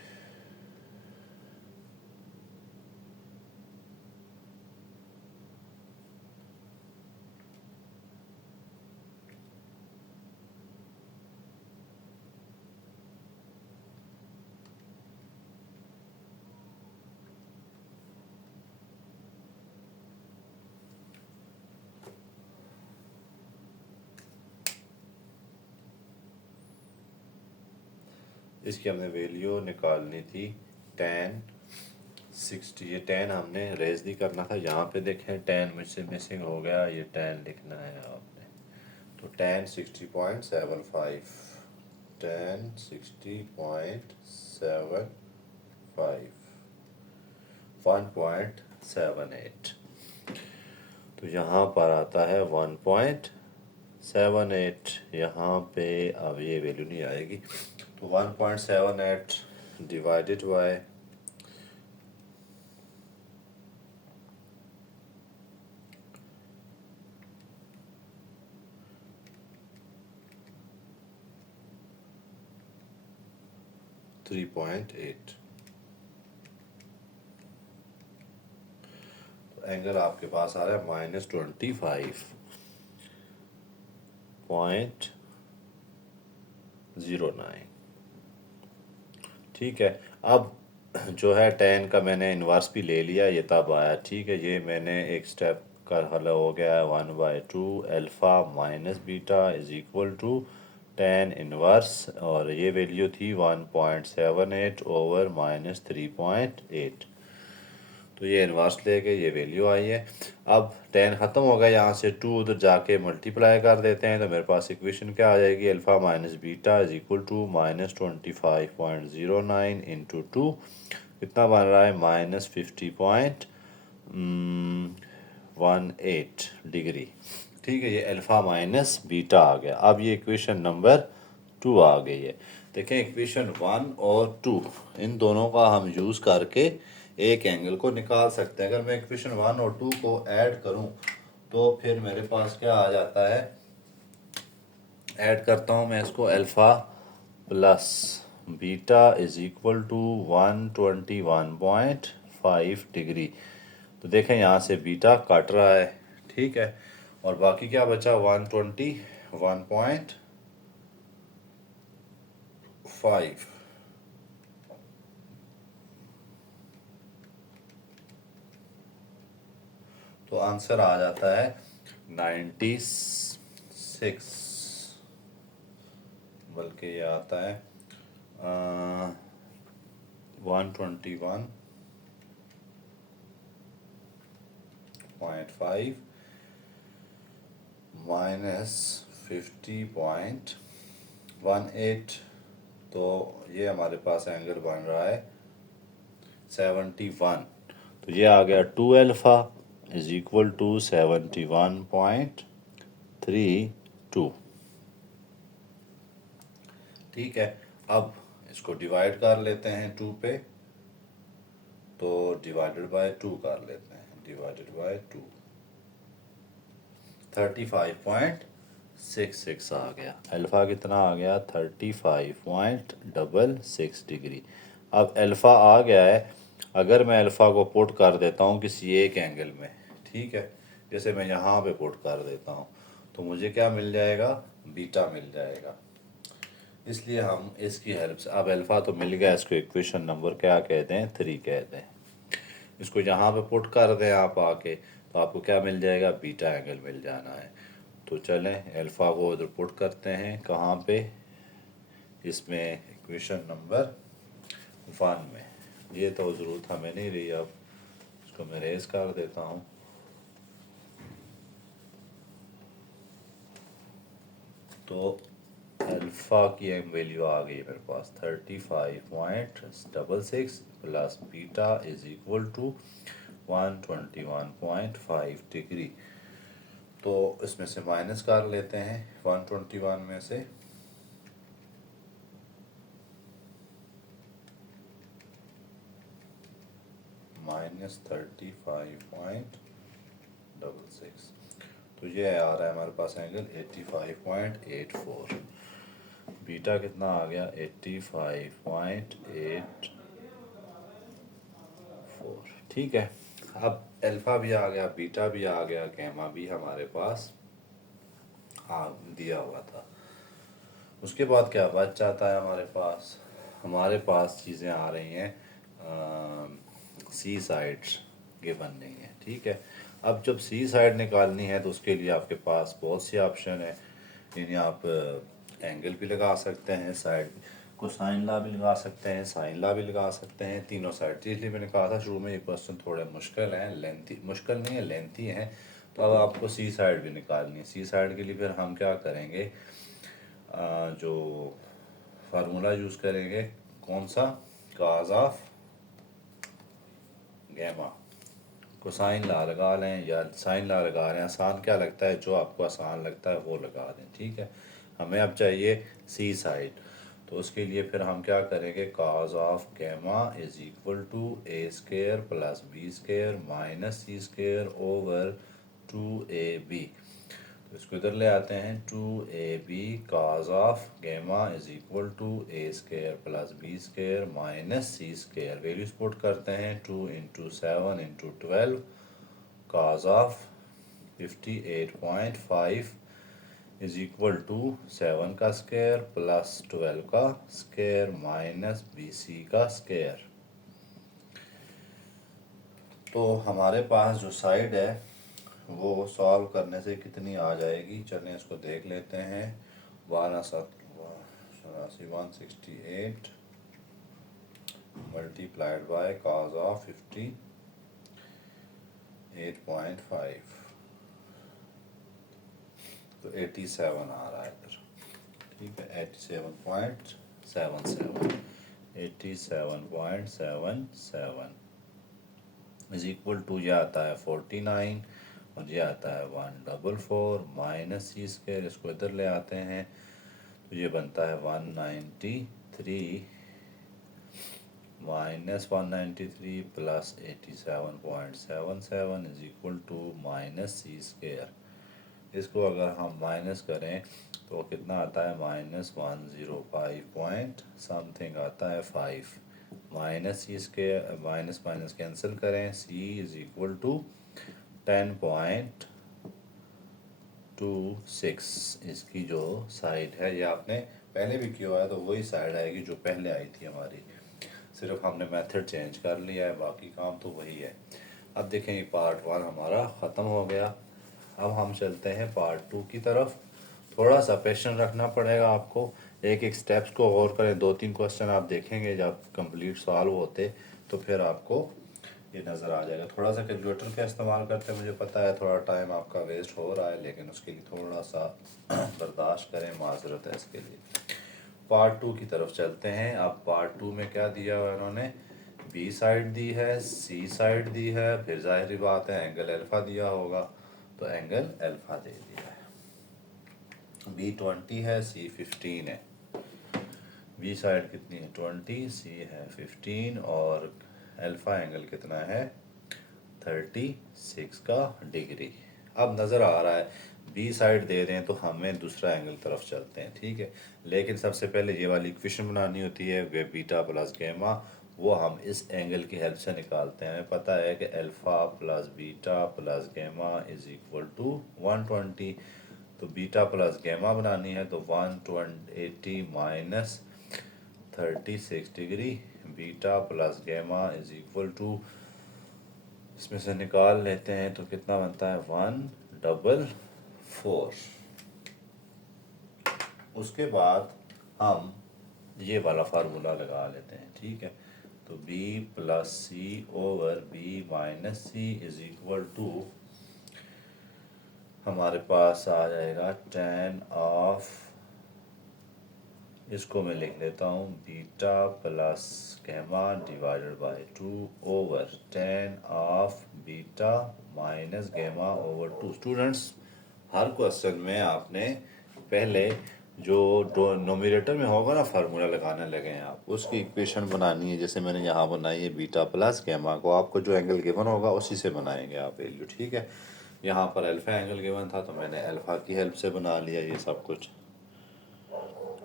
इसकी हमने वैल्यू निकालनी थी 1060। ये 10 हमने रेज नहीं करना था, यहाँ पे देखें 10 मुझसे मिसिंग हो गया, ये 10 लिखना है आपने। तो 10 60.75, 10 60.75 1.78, तो यहाँ पर आता है 1.78। यहाँ पे अब ये वैल्यू नहीं आएगी, तो 1.78 डिवाइडेड बाय 3.8, तो एंगल आपके पास आ रहा है -25.09। ठीक है, अब जो है 10 का मैंने इन्वर्स भी ले लिया, ये तब आया। ठीक है, ये मैंने एक स्टेप का हल हो गया है, 1/2 alpha minus beta is equal to 10 inverse, और ये वैल्यू थी 1.78 ओवर -3.8, तो ये इन्वर्स लेके ये वैल्यू आई है। अब 10 ख़त्म हो गया, यहाँ से 2 उधर जाके मल्टीप्लाई कर देते हैं, तो मेरे पास इक्वेशन क्या आ जाएगी, alpha minus beta is equal to -25.09 into 2, कितना बन रहा है -50.18 डिग्री। ठीक है, ये अल्फ़ा माइनस बीटा आ गया। अब ये इक्वेशन नंबर 2 आ गई है। देखें, इक्वेशन 1 और 2 इन दोनों का हम यूज़ करके एक एंगल को निकाल सकते हैं। अगर मैं इक्वेशन 1 और 2 को ऐड करूं तो फिर मेरे पास क्या आ जाता है, ऐड करता हूं मैं इसको, alpha plus beta is equal to 121.5 degree. तो देखें यहाँ से बीटा कट रहा है, ठीक है, और बाकी क्या बचा 121.5। तो आंसर आ जाता है 96, बल्कि ये आता है 121.5 माइनस 50.18। तो ये हमारे पास एंगल बन रहा है 71। तो ये आ गया 2 अल्फ़ा इज इक्वल टू 71.32। ठीक है, अब इसको डिवाइड कर लेते हैं 2 पे, तो डिवाइडेड बाय 2 कर लेते हैं, डिवाइडेड बाय 2 35.66 आ गया। अल्फ़ा कितना आ गया 35.66 डिग्री। अब अल्फ़ा आ गया है, अगर मैं अल्फ़ा को पुट कर देता हूँ किसी एक एंगल में, ठीक है, जैसे मैं यहाँ पे पुट कर देता हूँ, तो मुझे क्या मिल जाएगा, बीटा मिल जाएगा। इसलिए हम इसकी हेल्प से, अब अल्फ़ा तो मिल गया, इसको इक्वेशन नंबर क्या कहते हैं, 3 कहते हैं। इसको यहाँ पे पुट कर दें आप आके, तो आपको क्या मिल जाएगा, बीटा एंगल मिल जाना है। तो चलें अल्फ़ा को उधर पुट करते हैं, कहाँ पे, इसमें इक्वेशन नंबर 1 में। ये तो ज़रूरत हमें नहीं रही, अब इसको मैं रेज कर देता हूँ। तो अल्फ़ा की वैल्यू आ गई मेरे पास 35.66 plus beta is equal to 121.5 degree. तो इसमें से माइनस कर लेते हैं 121 में से, माइनस 35.66, तो ये आ रहा है हमारे पास एंगल 85.84। बीटा कितना आ गया 85.84। ठीक है, अब अल्फ़ा भी आ गया, बीटा भी आ गया, गैमा भी हमारे पास दिया हुआ था। उसके बाद क्या बच जाता है हमारे पास चीज़ें आ रही हैं, सी साइड्स गिवन नहीं है। ठीक है, अब जब सी साइड निकालनी है तो उसके लिए आपके पास बहुत से ऑप्शन है, यानी आप एंगल भी लगा सकते हैं, साइड को साइन ला भी लगा सकते हैं, साइन ला भी लगा सकते हैं, तीनों साइड। इसलिए मैंने कहा था शुरू में ये क्वेश्चन थोड़े मुश्किल हैं, लेंथी, मुश्किल नहीं है, लेंथी हैं। तो अब आपको सी साइड भी निकालनी है। सी साइड के लिए फिर हम क्या करेंगे, जो फार्मूला यूज़ करेंगे, कौन सा, काज ऑफ गैमा, को साइन ला लगा लें या साइन ला लगा रहे हैं, आसान क्या लगता है, जो आपको आसान लगता है वो लगा दें। ठीक है, हमें अब चाहिए सी साइड, तो उसके लिए फिर हम क्या करेंगे, cos of gamma is equal to A square plus B square minus C square over 2ab। तो इसको इधर ले आते हैं, 2ab cos of gamma is equal to A square plus B square minus C square. Values put करते हैं, 2 इंटू 7 इंटू 12 काज ऑफ 58.5 इज इक्वल टू 7 का स्केयर प्लस 12 का स्केयर माइनस bc का स्केयर। तो हमारे पास जो साइड है वो सॉल्व करने से कितनी आ जाएगी, चलें इसको देख लेते हैं। 168 मल्टीप्लाइड बाय कॉज ऑफ 58.5, तो 87 आ रहा है इधर। ठीक है, 87.77 इज इक्वल टू, ये आता है 49 और ये आता है 144 माइनस सी स्केयर। इसको इधर ले आते हैं तो ये बनता है 193 minus 193 plus 87.77 is equal to minus C square. इसको अगर हम माइनस करें तो कितना आता है, -105 पॉइंट समथिंग आता है 5, minus C square, minus minus cancel करें, सी इज इक्वल टू 10.26। इसकी जो साइड है, ये आपने पहले भी किया हुआ है, तो वही साइड आएगी जो पहले आई थी हमारी, सिर्फ हमने मेथड चेंज कर लिया है, बाकी काम तो वही है। अब देखें पार्ट 1 हमारा ख़त्म हो गया। अब हम चलते हैं पार्ट 2 की तरफ। थोड़ा सा पेशेंस रखना पड़ेगा आपको, एक एक स्टेप्स को गौर करें। 2-3 क्वेश्चन आप देखेंगे जब कंप्लीट सॉल्व होते तो फिर आपको ये नज़र आ जाएगा। थोड़ा सा कैलकुलेटर का इस्तेमाल करते हैं, मुझे पता है थोड़ा टाइम आपका वेस्ट हो रहा है, लेकिन उसके लिए थोड़ा सा बर्दाश्त करें, माजरत है इसके लिए। पार्ट 2 की तरफ चलते हैं। अब पार्ट 2 में क्या दिया हुआ है इन्होंने, बी साइड दी है, सी साइड दी है, फिर जाहिर बात है एंगल अल्फ़ा दिया होगा, तो एंगल अल्फ़ा दे दिया है। बी 20 है, सी 15 है। बी साइड कितनी है 20, सी है 15 और अल्फ़ा एंगल कितना है 36 का डिग्री। अब नज़र आ रहा है बी साइड दे रहे हैं तो हमें दूसरा एंगल तरफ चलते हैं, ठीक है। लेकिन सबसे पहले ये वाली इक्वेशन बनानी होती है वे बीटा प्लस गैमा, वो हम इस एंगल की हेल्प से निकालते हैं। हमें पता है कि alpha plus beta plus gamma is equal to 120। तो बीटा प्लस गैमा बनानी है तो 180 minus 36 degree, beta plus gamma is equal to, इसमें से निकाल लेते हैं तो कितना बनता है 144। उसके बाद हम ये वाला फार्मूला लगा लेते हैं, ठीक है। तो b plus C over B minus C is equal to, हमारे पास आ जाएगा tan ऑफ, इसको मैं लिख लेता हूँ beta plus gamma divided by 2 over tan of beta minus gamma over 2। Students, हर क्वेश्चन में आपने पहले जो नोमिनेटर में होगा ना फार्मूला लगाने लगे हैं आप, उसकी इक्वेशन बनानी है। जैसे मैंने यहाँ बनाई है बीटा प्लस गैमा को, आपको जो एंगल गिवन होगा उसी से बनाएंगे आप वैल्यू, ठीक है। यहाँ पर अल्फ़ा एंगल गिवन था तो मैंने अल्फ़ा की हेल्प से बना लिया ये सब कुछ।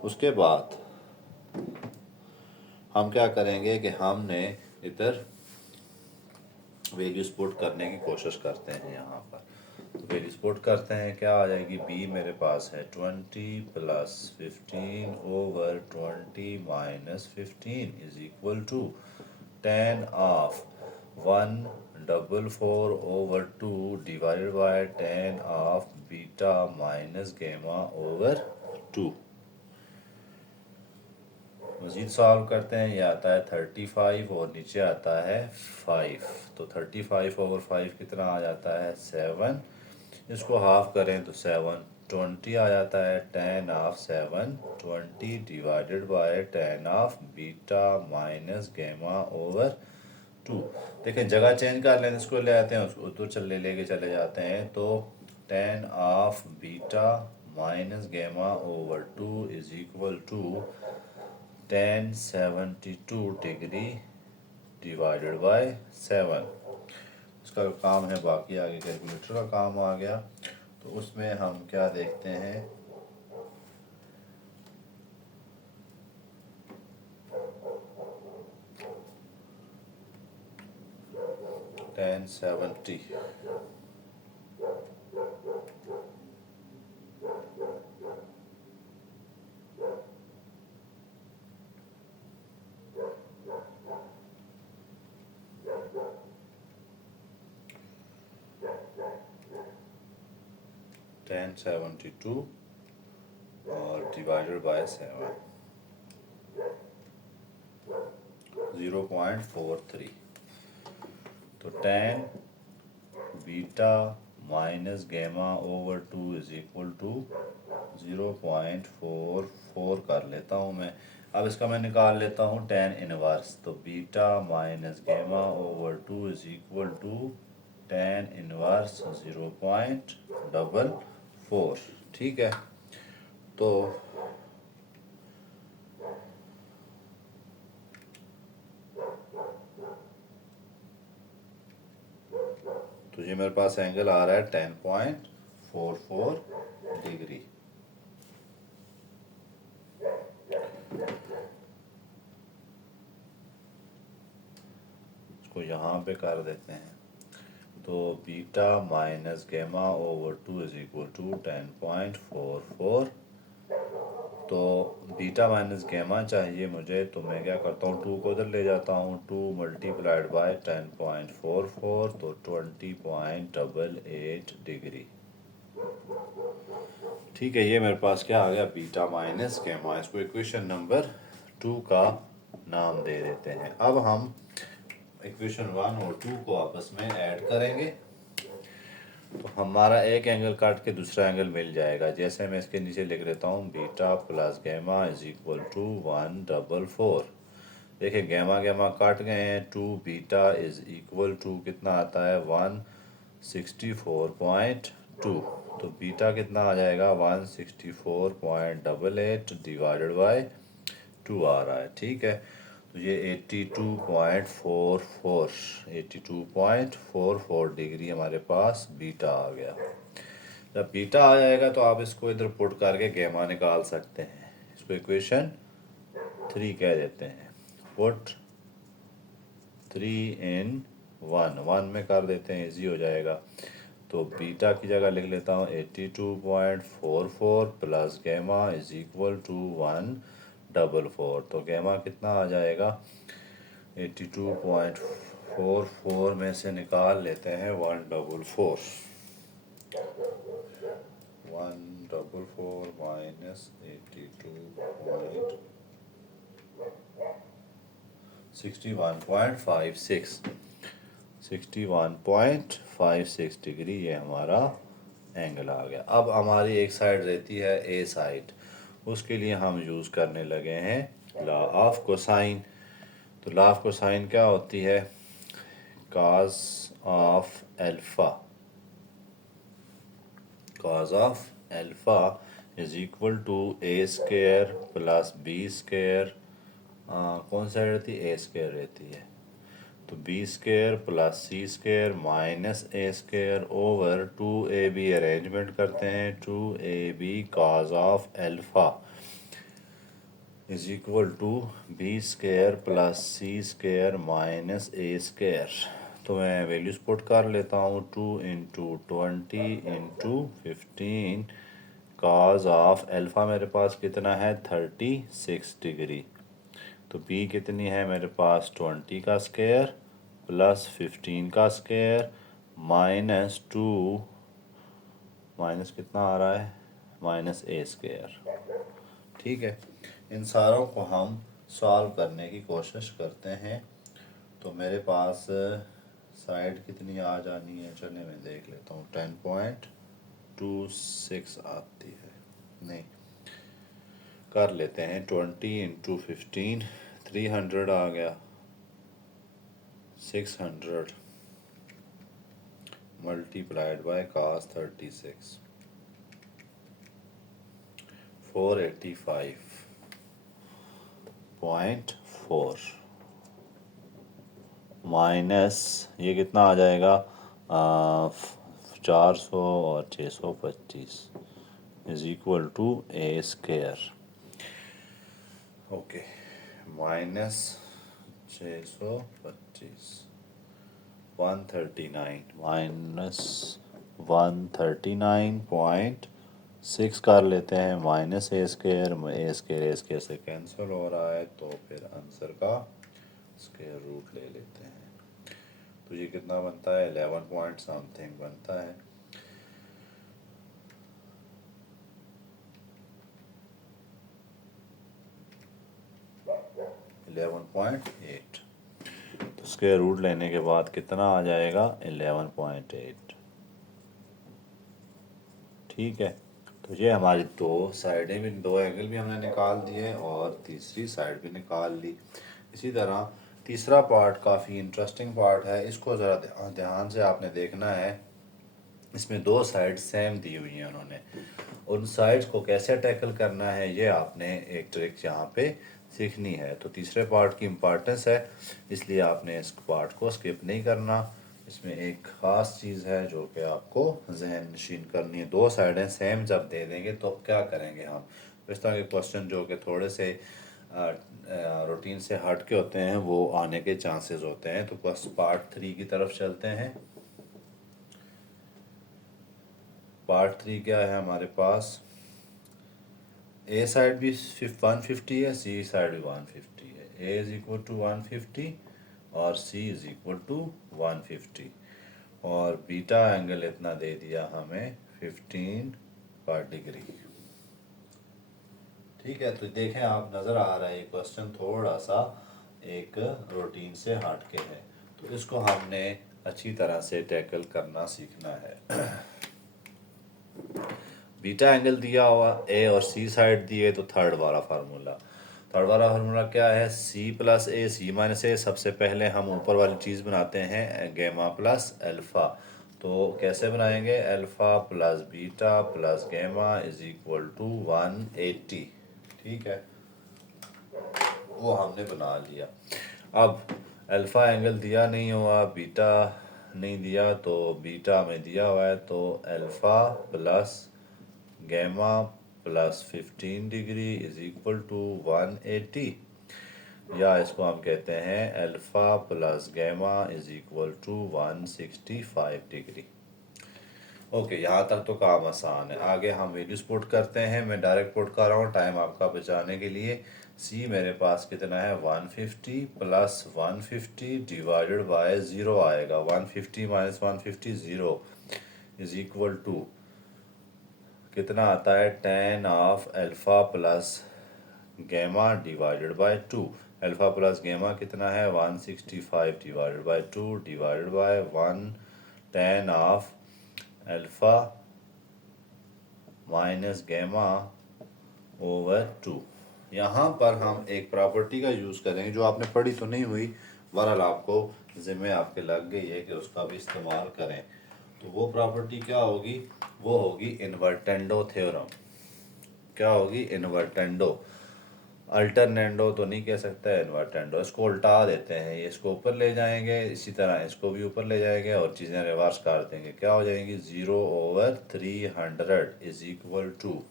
उसके बाद हम क्या करेंगे कि हमने इधर वैल्यूज पुट करने की कोशिश करते हैं। यहाँ पर तो वैल्यूज पुट करते हैं, क्या आ जाएगी, बी मेरे पास है 20 plus 15 over 20 minus 15 is equal to tan of 144 over 2 divided by tan of beta minus gamma over 2। मज़ीद सॉल्व करते हैं, ये आता है 35 और नीचे आता है 5। तो 35 ओवर 5 कितना आ जाता है 7। इसको हाफ करें तो 720 आ जाता है। tan of 720 divided by tan of beta minus gamma over 2। देखें जगह चेंज कर लें, इसको ले आते हैं उसको तो लेके चले जाते हैं। तो tan of beta minus gamma over 2 is equal to tan 72 degree divided by 7। इसका काम है बाकी, आगे कैलकुलेटर का काम आ गया। तो उसमें हम क्या देखते हैं, tan 70 tan 72 और डिवाइडेड बाय 7 0.43। तो tan beta minus gamma over 2 is equal to 0.44 कर लेता हूँ मैं। अब इसका मैं निकाल लेता हूँ tan इनवर्स। तो beta minus gamma over 2 is equal to tan inverse 0.44, ठीक है। तो ये मेरे पास एंगल आ रहा है 10.44 डिग्री। इसको यहाँ पे कर देते हैं। तो beta minus gamma over 2 is equal to 10.44 तो बीटा माइनस गैमा चाहिए मुझे, तो मैं क्या करता हूँ, 2 को उधर ले जाता हूँ, 2 मल्टीप्लाइड बाय 10.44, तो 20.88 डिग्री। ठीक है, ये मेरे पास क्या आ गया, बीटा माइनस गैमा। इसको इक्वेशन नंबर 2 का नाम दे देते हैं। अब हम इक्वेशन 1 और 2 को आपस में ऐड करेंगे तो हमारा एक एंगल काट के दूसरा एंगल मिल जाएगा। जैसे मैं इसके नीचे लिख देता हूँ, beta plus gamma is equal to 144। देखिए गैमा गैमा काट गए हैं, 2 बीटा इज इक्वल टू कितना आता है, 164.2। तो बीटा कितना आ जाएगा, 164.88 डिवाइडेड बाय 2 आ रहा है। ठीक है, तो ये 82.44 डिग्री हमारे पास बीटा आ गया। जब बीटा आ जाएगा तो आप इसको इधर पुट करके गैमा निकाल सकते हैं। इसको इक्वेशन 3 कह देते हैं। पुट 3 इन 1 में कर देते हैं, इजी हो जाएगा। तो बीटा की जगह लिख लेता हूँ 82.44 plus gamma is equal to 144। तो गैमा कितना आ जाएगा, 82.44 में से निकाल लेते हैं 144। 144 माइनस 61.56 डिग्री, ये हमारा एंगल आ गया। अब हमारी एक साइड रहती है ए साइड, उसके लिए हम यूज़ करने लगे हैं लॉ ऑफ कोसाइन। तो लॉ ऑफ कोसाइन क्या होती है, cos of alpha, cos of alpha is equal to A square plus B square, कौन साइड रहती है, ए स्क्वायर रहती है, तो B square plus C square minus A square over 2ab arrangement करते हैं, 2ab cos of alpha is equal to B square plus C square minus A square. तो मैं वैल्यूज पुट कर लेता हूँ, 2 into 20 into 15 cos of alpha मेरे पास कितना है, 36 डिग्री। तो बी कितनी है मेरे पास, 20 का स्क्वायर प्लस 15 का स्क्वायर माइनस 2, माइनस कितना आ रहा है, माइनस ए स्क्वायर। ठीक है, इन सारों को हम सॉल्व करने की कोशिश करते हैं। तो मेरे पास साइड कितनी आ जानी है, चलिए मैं देख लेता हूँ, 10.26 आती है, नहीं कर लेते हैं, 20 इंटू 15 300 आ गया, 600 मल्टीप्लाइड बाय cos 36 485.4 माइनस ये कितना आ जाएगा, 400 और 625 is equal to A square. Okay, minus 625 139 minus 139.6 कर लेते हैं, माइनस ए स्क्वायर से कैंसिल हो रहा है, तो फिर आंसर का स्क्वायर रूट ले लेते हैं। तो ये कितना बनता है, 11 पॉइंट समथिंग बनता है। $11.8। तो स्क्वायर रूट लेने के बाद कितना आ जाएगा, 11.8। ठीक है, तो ये हमारी दो साइडें भी, दो एंगल भी हमने निकाल दिए और तीसरी साइड भी निकाल ली। इसी तरह तीसरा पार्ट काफ़ी इंटरेस्टिंग पार्ट है, इसको ज़रा ध्यान से आपने देखना है। इसमें दो साइड सेम दी हुई हैं उन्होंने, उन साइड्स को कैसे टैकल करना है ये आपने एक ट्रिक यहाँ पे सीखनी है। तो तीसरे पार्ट की इम्पोर्टेंस है, इसलिए आपने इस पार्ट को स्किप नहीं करना। इसमें एक ख़ास चीज़ है जो कि आपको जहन नशीन करनी है। दो साइडें सेम जब दे देंगे तो क्या करेंगे हम, इस तरह के क्वेश्चन जो कि थोड़े से रूटीन से हट के होते हैं वो आने के चांसेस होते हैं। तो बस पार्ट 3 की तरफ चलते हैं। पार्ट 3 क्या है हमारे पास, ए साइड भी 150 है, सी साइड भी 150 है। ए इज इक्वल टू 150 और सी इज इक्वल टू 150 और बीटा एंगल इतना दे दिया हमें 15 पर डिग्री। ठीक है, तो देखें आप, नज़र आ रहा है ये क्वेश्चन थोड़ा सा एक रूटीन से हट के है, तो इसको हमने अच्छी तरह से टैकल करना सीखना है। बीटा एंगल दिया हुआ, ए और सी साइड दिए, तो थर्ड वाला फार्मूला क्या है? सी प्लस ए, सी माइनस ए। सबसे पहले हम ऊपर वाली चीज़ बनाते हैं गैमा प्लस अल्फ़ा। तो कैसे बनाएंगे? Alpha plus beta plus gamma is equal to 180। ठीक है, वो हमने बना लिया। अब अल्फ़ा एंगल दिया नहीं हुआ, बीटा नहीं दिया, तो बीटा में दिया हुआ है, तो alpha plus gamma plus 15 degree is equal to 180, या इसको हम कहते हैं alpha plus gamma is equal to 165 degree. Okay, यहाँ तक तो काम आसान है। आगे हम वैल्यूज पुट करते हैं। मैं डायरेक्ट पुट कर रहा हूँ टाइम आपका बचाने के लिए। सी मेरे पास कितना है? 150 प्लस 150 डिवाइडेड बाय 0 आएगा। 150 माइनस 150 0 इज इक्वल टू कितना आता है? 10 of alpha plus gamma divided by 2। Alpha plus gamma कितना है? 165 divided by 2 divided by 1, 10 of alpha minus gamma over 2। यहाँ पर हम एक प्रॉपर्टी का यूज़ करेंगे जो आपने पढ़ी तो नहीं हुई, बहरहाल आपको ज़िम्मे आपके लग गई है कि उसका भी इस्तेमाल करें। तो वो प्रॉपर्टी क्या होगी? वो होगी इन्वर्टेंडो थ्योरम। क्या होगी? इन्वर्टेंडो। अल्टरनेंडो तो नहीं कह सकता है, इन्वर्टेंडो। इसको उल्टा देते हैं, ये इसको ऊपर ले जाएंगे, इसी तरह इसको भी ऊपर ले जाएंगे और चीज़ें रिवर्स कर देंगे। क्या हो जाएंगी? 0/300 इज इक्वल टू,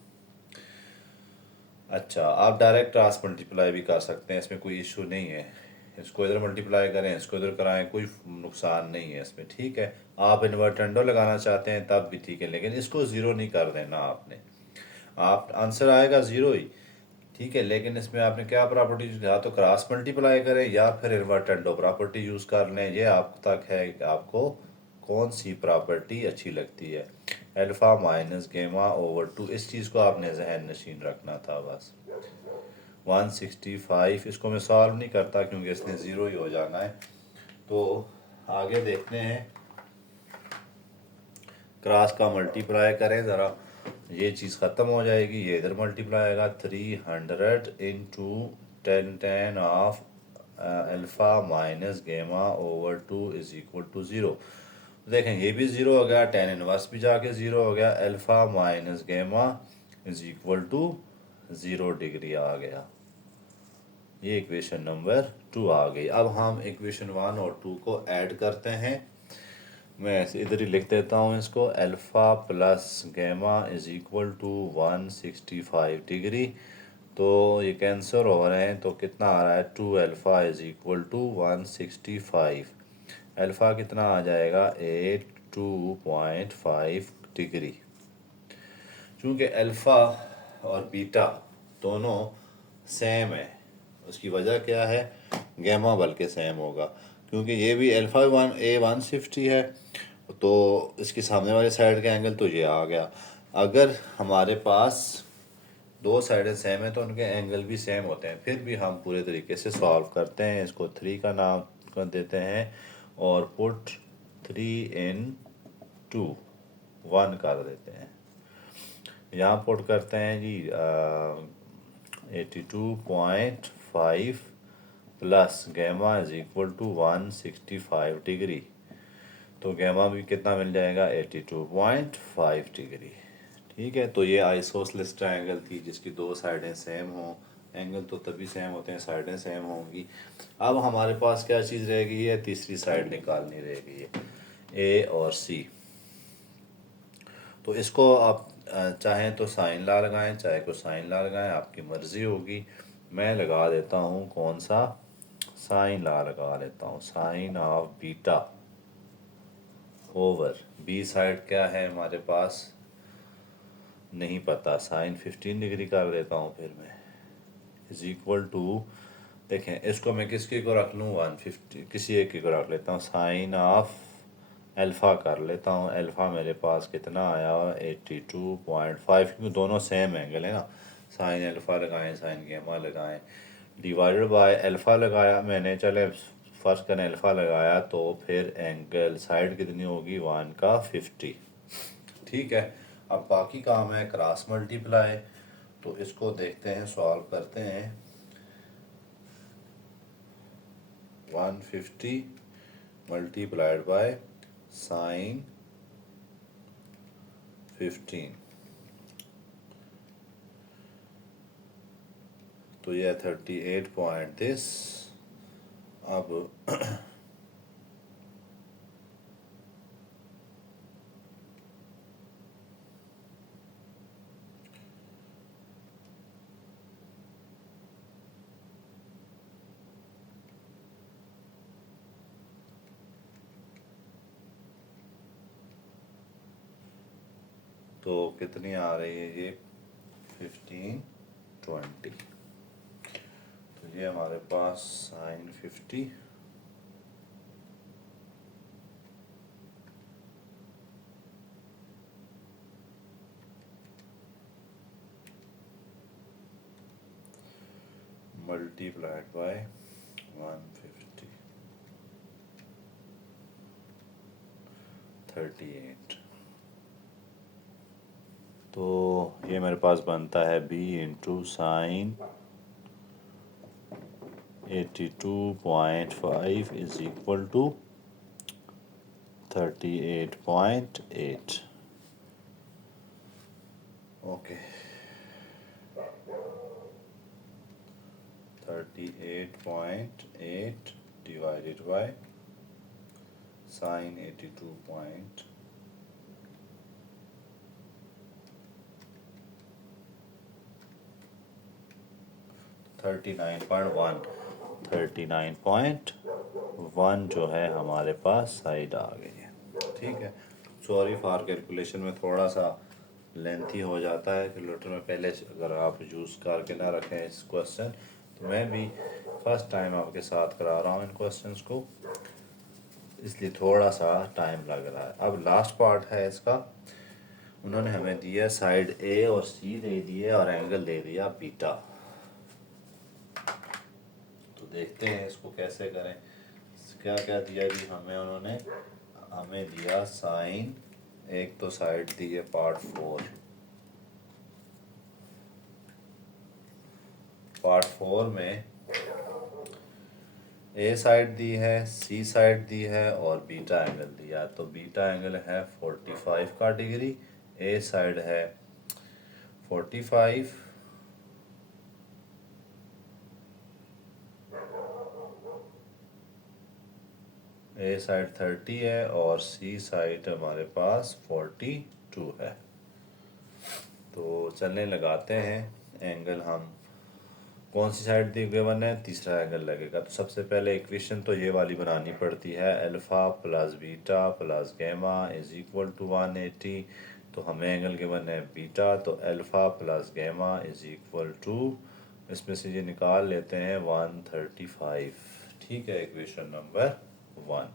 अच्छा, आप डायरेक्ट क्रॉस मल्टीप्लाई भी कर सकते हैं, इसमें कोई इशू नहीं है। इसको इधर मल्टीप्लाई करें, इसको इधर कराएं, कोई नुकसान नहीं है इसमें। ठीक है, आप इन्वर्टेंडो लगाना चाहते हैं तब भी ठीक है, लेकिन इसको ज़ीरो नहीं कर देना आपने। आप आंसर आएगा ज़ीरो ही, ठीक है, लेकिन इसमें आपने क्या प्रॉपर्टी, या तो क्रॉस मल्टीप्लाई करें या फिर इन्वर्टेंडो प्रॉपर्टी यूज़ कर लें। ये आप तक है कि आपको कौन सी प्रॉपर्टी अच्छी लगती है। अल्फ़ा माइनस गेमा ओवर 2, इस चीज़ को आपने जहन नशीन रखना था बस। 165, इसको मैं सॉल्व नहीं करता क्योंकि इसने ज़ीरो ही हो जाना है। तो आगे देखते हैं, क्रॉस का मल्टीप्लाई करें ज़रा, ये चीज़ ख़त्म हो जाएगी। ये इधर मल्टीप्लाई आएगा 300 into 10 of alpha minus gamma over 2 is equal to 0। देखें, ये भी 0 हो गया, 10 इनवर्स भी जाके 0 हो गया। अल्फ़ा माइनस गेमा इज इक्वल टू 0 डिग्री आ गया। ये इक्वेशन नंबर 2 आ गई। अब हम इक्वेशन 1 और 2 को ऐड करते हैं। मैं ऐसे इधर ही लिख देता हूँ इसको। Alpha plus gamma is equal to 165 degree. तो ये कैंसर हो रहे हैं, तो कितना आ रहा है? 2 alpha is equal to 165। Alpha कितना आ जाएगा? 82.5 डिग्री। चूँकि अल्फ़ा और बीटा दोनों सेम है, उसकी वजह क्या है? गैमा बल्कि सेम होगा, क्योंकि ये भी अल्फ़ा 150 है, तो इसके सामने वाले साइड का एंगल तो ये आ गया। अगर हमारे पास दो साइडें सेम है तो उनके एंगल भी सेम होते हैं। फिर भी हम पूरे तरीके से सॉल्व करते हैं। इसको 3 का नाम कर देते हैं और पुट 3 इन 2 1 कर देते हैं। यहाँ पुट करते हैं जी 82.5 plus gamma is equal to 165 degree. तो गैमा भी कितना मिल जाएगा? 82.5 डिग्री। ठीक है, तो ये आइसोसेलेस ट्रायंगल थी जिसकी दो साइडें सेम हों। एंगल तो तभी सेम होते हैं, साइडें सेम होंगी। अब हमारे पास क्या चीज़ रह गई है? तीसरी साइड निकालनी रह गई है, ए और सी। तो इसको आप चाहें तो साइन ला लगाएं, चाहे को साइन ला लगाएं, आपकी मर्ज़ी होगी। मैं लगा देता हूँ कौन सा? साइन ला लगा लेता हूँ। Sine of beta over B side क्या है हमारे पास? नहीं पता, साइन 15 डिग्री कर देता हूँ फिर मैं, इज इक्वल टू, देखें इसको मैं किसके को रख लूँ, 150 किसी एक को रख लेता हूँ, साइन ऑफ अल्फ़ा कर लेता हूँ। अल्फ़ा मेरे पास कितना आया, 82.5, क्योंकि दोनों सेम एंगल है ना। साइन अल्फ़ा लगाएं, साइन गेमा लगाएं, डिवाइडेड बाय अल्फ़ा लगाया मैंने, चले फर्स्ट करें अल्फ़ा लगाया, तो फिर एंगल साइड कितनी होगी, 1 का 50। ठीक है, अब बाकी काम है क्रॉस मल्टीप्लाई, तो इसको देखते हैं, सॉल्व करते हैं। 150 मल्टीप्लाइड बाय साइन 15, तो यह 38 पॉइंट दिस। अब तो कितनी आ रही है ये, 1520, तो ये हमारे पास साइन 50 मल्टीप्लाइड बाय 150, 38, तो ये मेरे पास बनता है b into sine 82.5 is equal to 38.8। Okay, 38.8 divided by sine 82 39.1, 39.1 जो है हमारे पास साइड आ गई है। ठीक है, सॉरी फॉर कैलकुलेशन में थोड़ा सा लेंथी हो जाता है कैलकुलेटर में, पहले अगर आप यूज़ करके ना रखें इस क्वेश्चन, तो मैं भी फर्स्ट टाइम आपके साथ करा रहा हूँ इन क्वेश्चंस को, इसलिए थोड़ा सा टाइम लग रहा है। अब लास्ट पार्ट है इसका, उन्होंने हमें दिया साइड ए और सी दे दिए और एंगल दे दिया बीटा, तो देखते हैं इसको कैसे करें। क्या क्या दिया जी हमें, उन्होंने हमें दिया साइन, एक तो साइड दी है पार्ट 4, पार्ट 4 में ए साइड दी है, सी साइड दी है और बीटा एंगल दिया, तो बीटा एंगल है 45 का डिग्री, ए साइड है 45, ए साइड 30 है और सी साइड हमारे पास 42 है। तो चलने लगाते हैं एंगल, हम कौन सी साइड दी गिवन है, तीसरा एंगल लगेगा। तो सबसे पहले इक्वेशन तो ये वाली बनानी पड़ती है, alpha plus beta plus gamma is equal to 180, तो हमें एंगल गिवन है बीटा, तो alpha plus gamma is equal to, इसमें से ये निकाल लेते हैं 135। ठीक है, इक्वेशन नंबर 1।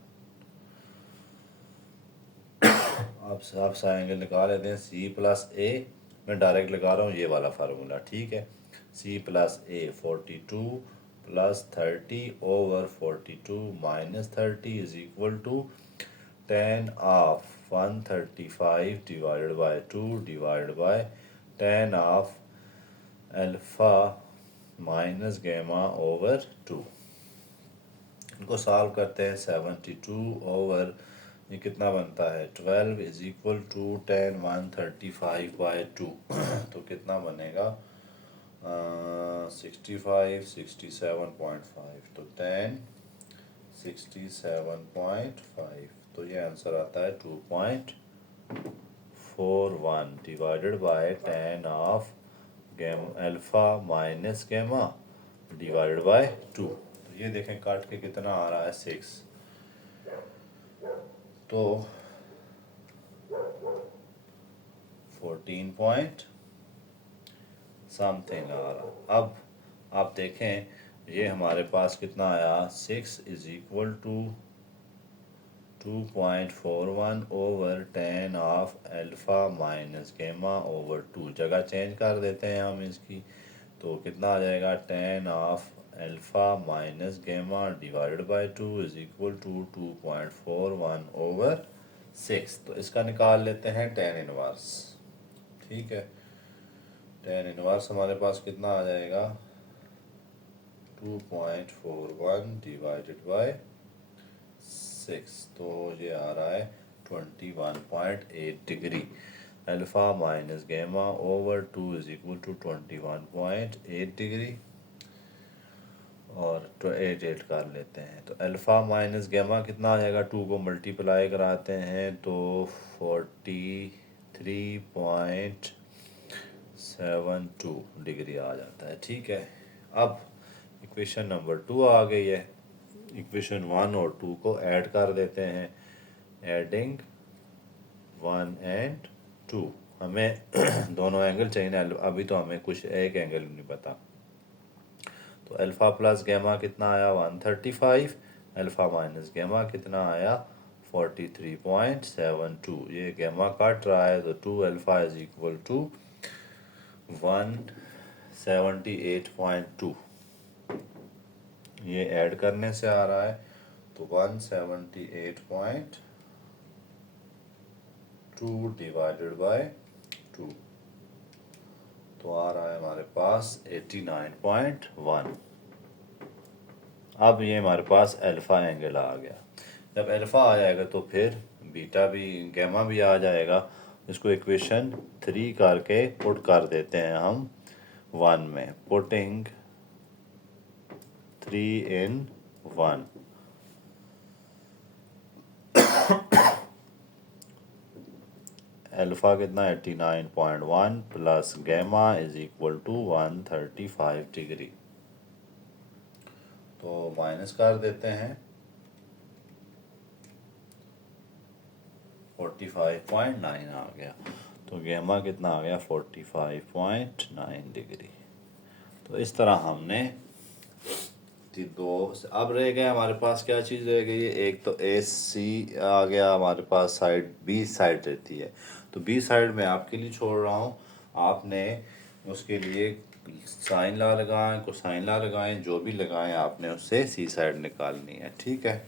आप सा एंगल निकाल लेते हैं, सी प्लस ए, मैं डायरेक्ट लगा रहा हूँ ये वाला फार्मूला, ठीक है, c plus a 42 plus 30 over 42 minus 30 is equal to 10 of 135 divided by 2 divided by 10 of alpha minus gamma over 2। इनको सॉल्व करते हैं, 72 ओवर ये कितना बनता है 12 इज इक्वल टू 10 135 बाय 2 तो कितना बनेगा 65 67.5, तो 10 67.5, तो ये आंसर आता है 2.41 डिवाइडेड बाय 10 ऑफ गैम alpha minus gamma divided by 2। तो ये देखें काट के कितना आ रहा है 6, तो 14 पॉइंट समथिंग आ रहा। अब आप देखें ये हमारे पास कितना आया, 6 इज equal to 2.41 over 10 of alpha minus gamma over 2। जगह चेंज कर देते हैं हम इसकी, तो कितना आ जाएगा, 10 of alpha minus gamma divided by 2 is equal to 2.41 over 6। तो इसका निकाल लेते हैं tan इनवर्स। ठीक है, tan इनवर्स हमारे पास कितना आ जाएगा, 2.41 डिवाइडेड बाय 6, तो ये आ रहा है 21.8 degree. Alpha minus gamma over 2 is equal to 21.8 degree और 8 कर लेते हैं, तो अल्फ़ा माइनस गेमा कितना आ जाएगा, 2 को मल्टीप्लाई कराते हैं तो 43.72 डिग्री आ जाता है। ठीक है, अब इक्वेशन नंबर 2 आ गई है। इक्वेशन 1 और 2 को ऐड कर देते हैं, एडिंग 1 एंड 2। हमें दोनों एंगल चाहिए ना, अभी तो हमें कुछ एक एंगल नहीं पता। तो अल्फ़ा प्लस गेमा कितना आया, 135। अल्फ़ा माइनस गेमा कितना आया, 43.72। ये गेमा काट रहा है तो 2 अल्फ़ा इज इक्वल टू 178.2। ये ऐड करने से आ रहा है तो 178.2 डिवाइडेड बाय 2, तो आ रहा है हमारे पास 89.1। अब ये हमारे पास अल्फ़ा एंगल आ गया। जब अल्फ़ा आ जाएगा तो फिर बीटा भी, गैमा भी आ जाएगा। इसको इक्वेशन 3 करके पुट कर देते हैं हम 1 में, पुटिंग 3 इन 1। अल्फ़ा कितना, 89.1 plus gamma is equal to 135 degree. तो माइनस कर देते हैं, 45.9 आ गया। तो गैमा कितना आ गया, 45.9 डिग्री। तो इस तरह हमने दो। अब रह गया हमारे पास क्या चीज़ रह गई है, एक तो ए सी आ गया हमारे पास, साइड बी साइड रहती है। तो बी साइड मैं आपके लिए छोड़ रहा हूँ, आपने उसके लिए साइन ला लगाएं, कोसाइन ला लगाएं, जो भी लगाएं आपने उससे सी साइड निकालनी है। ठीक है,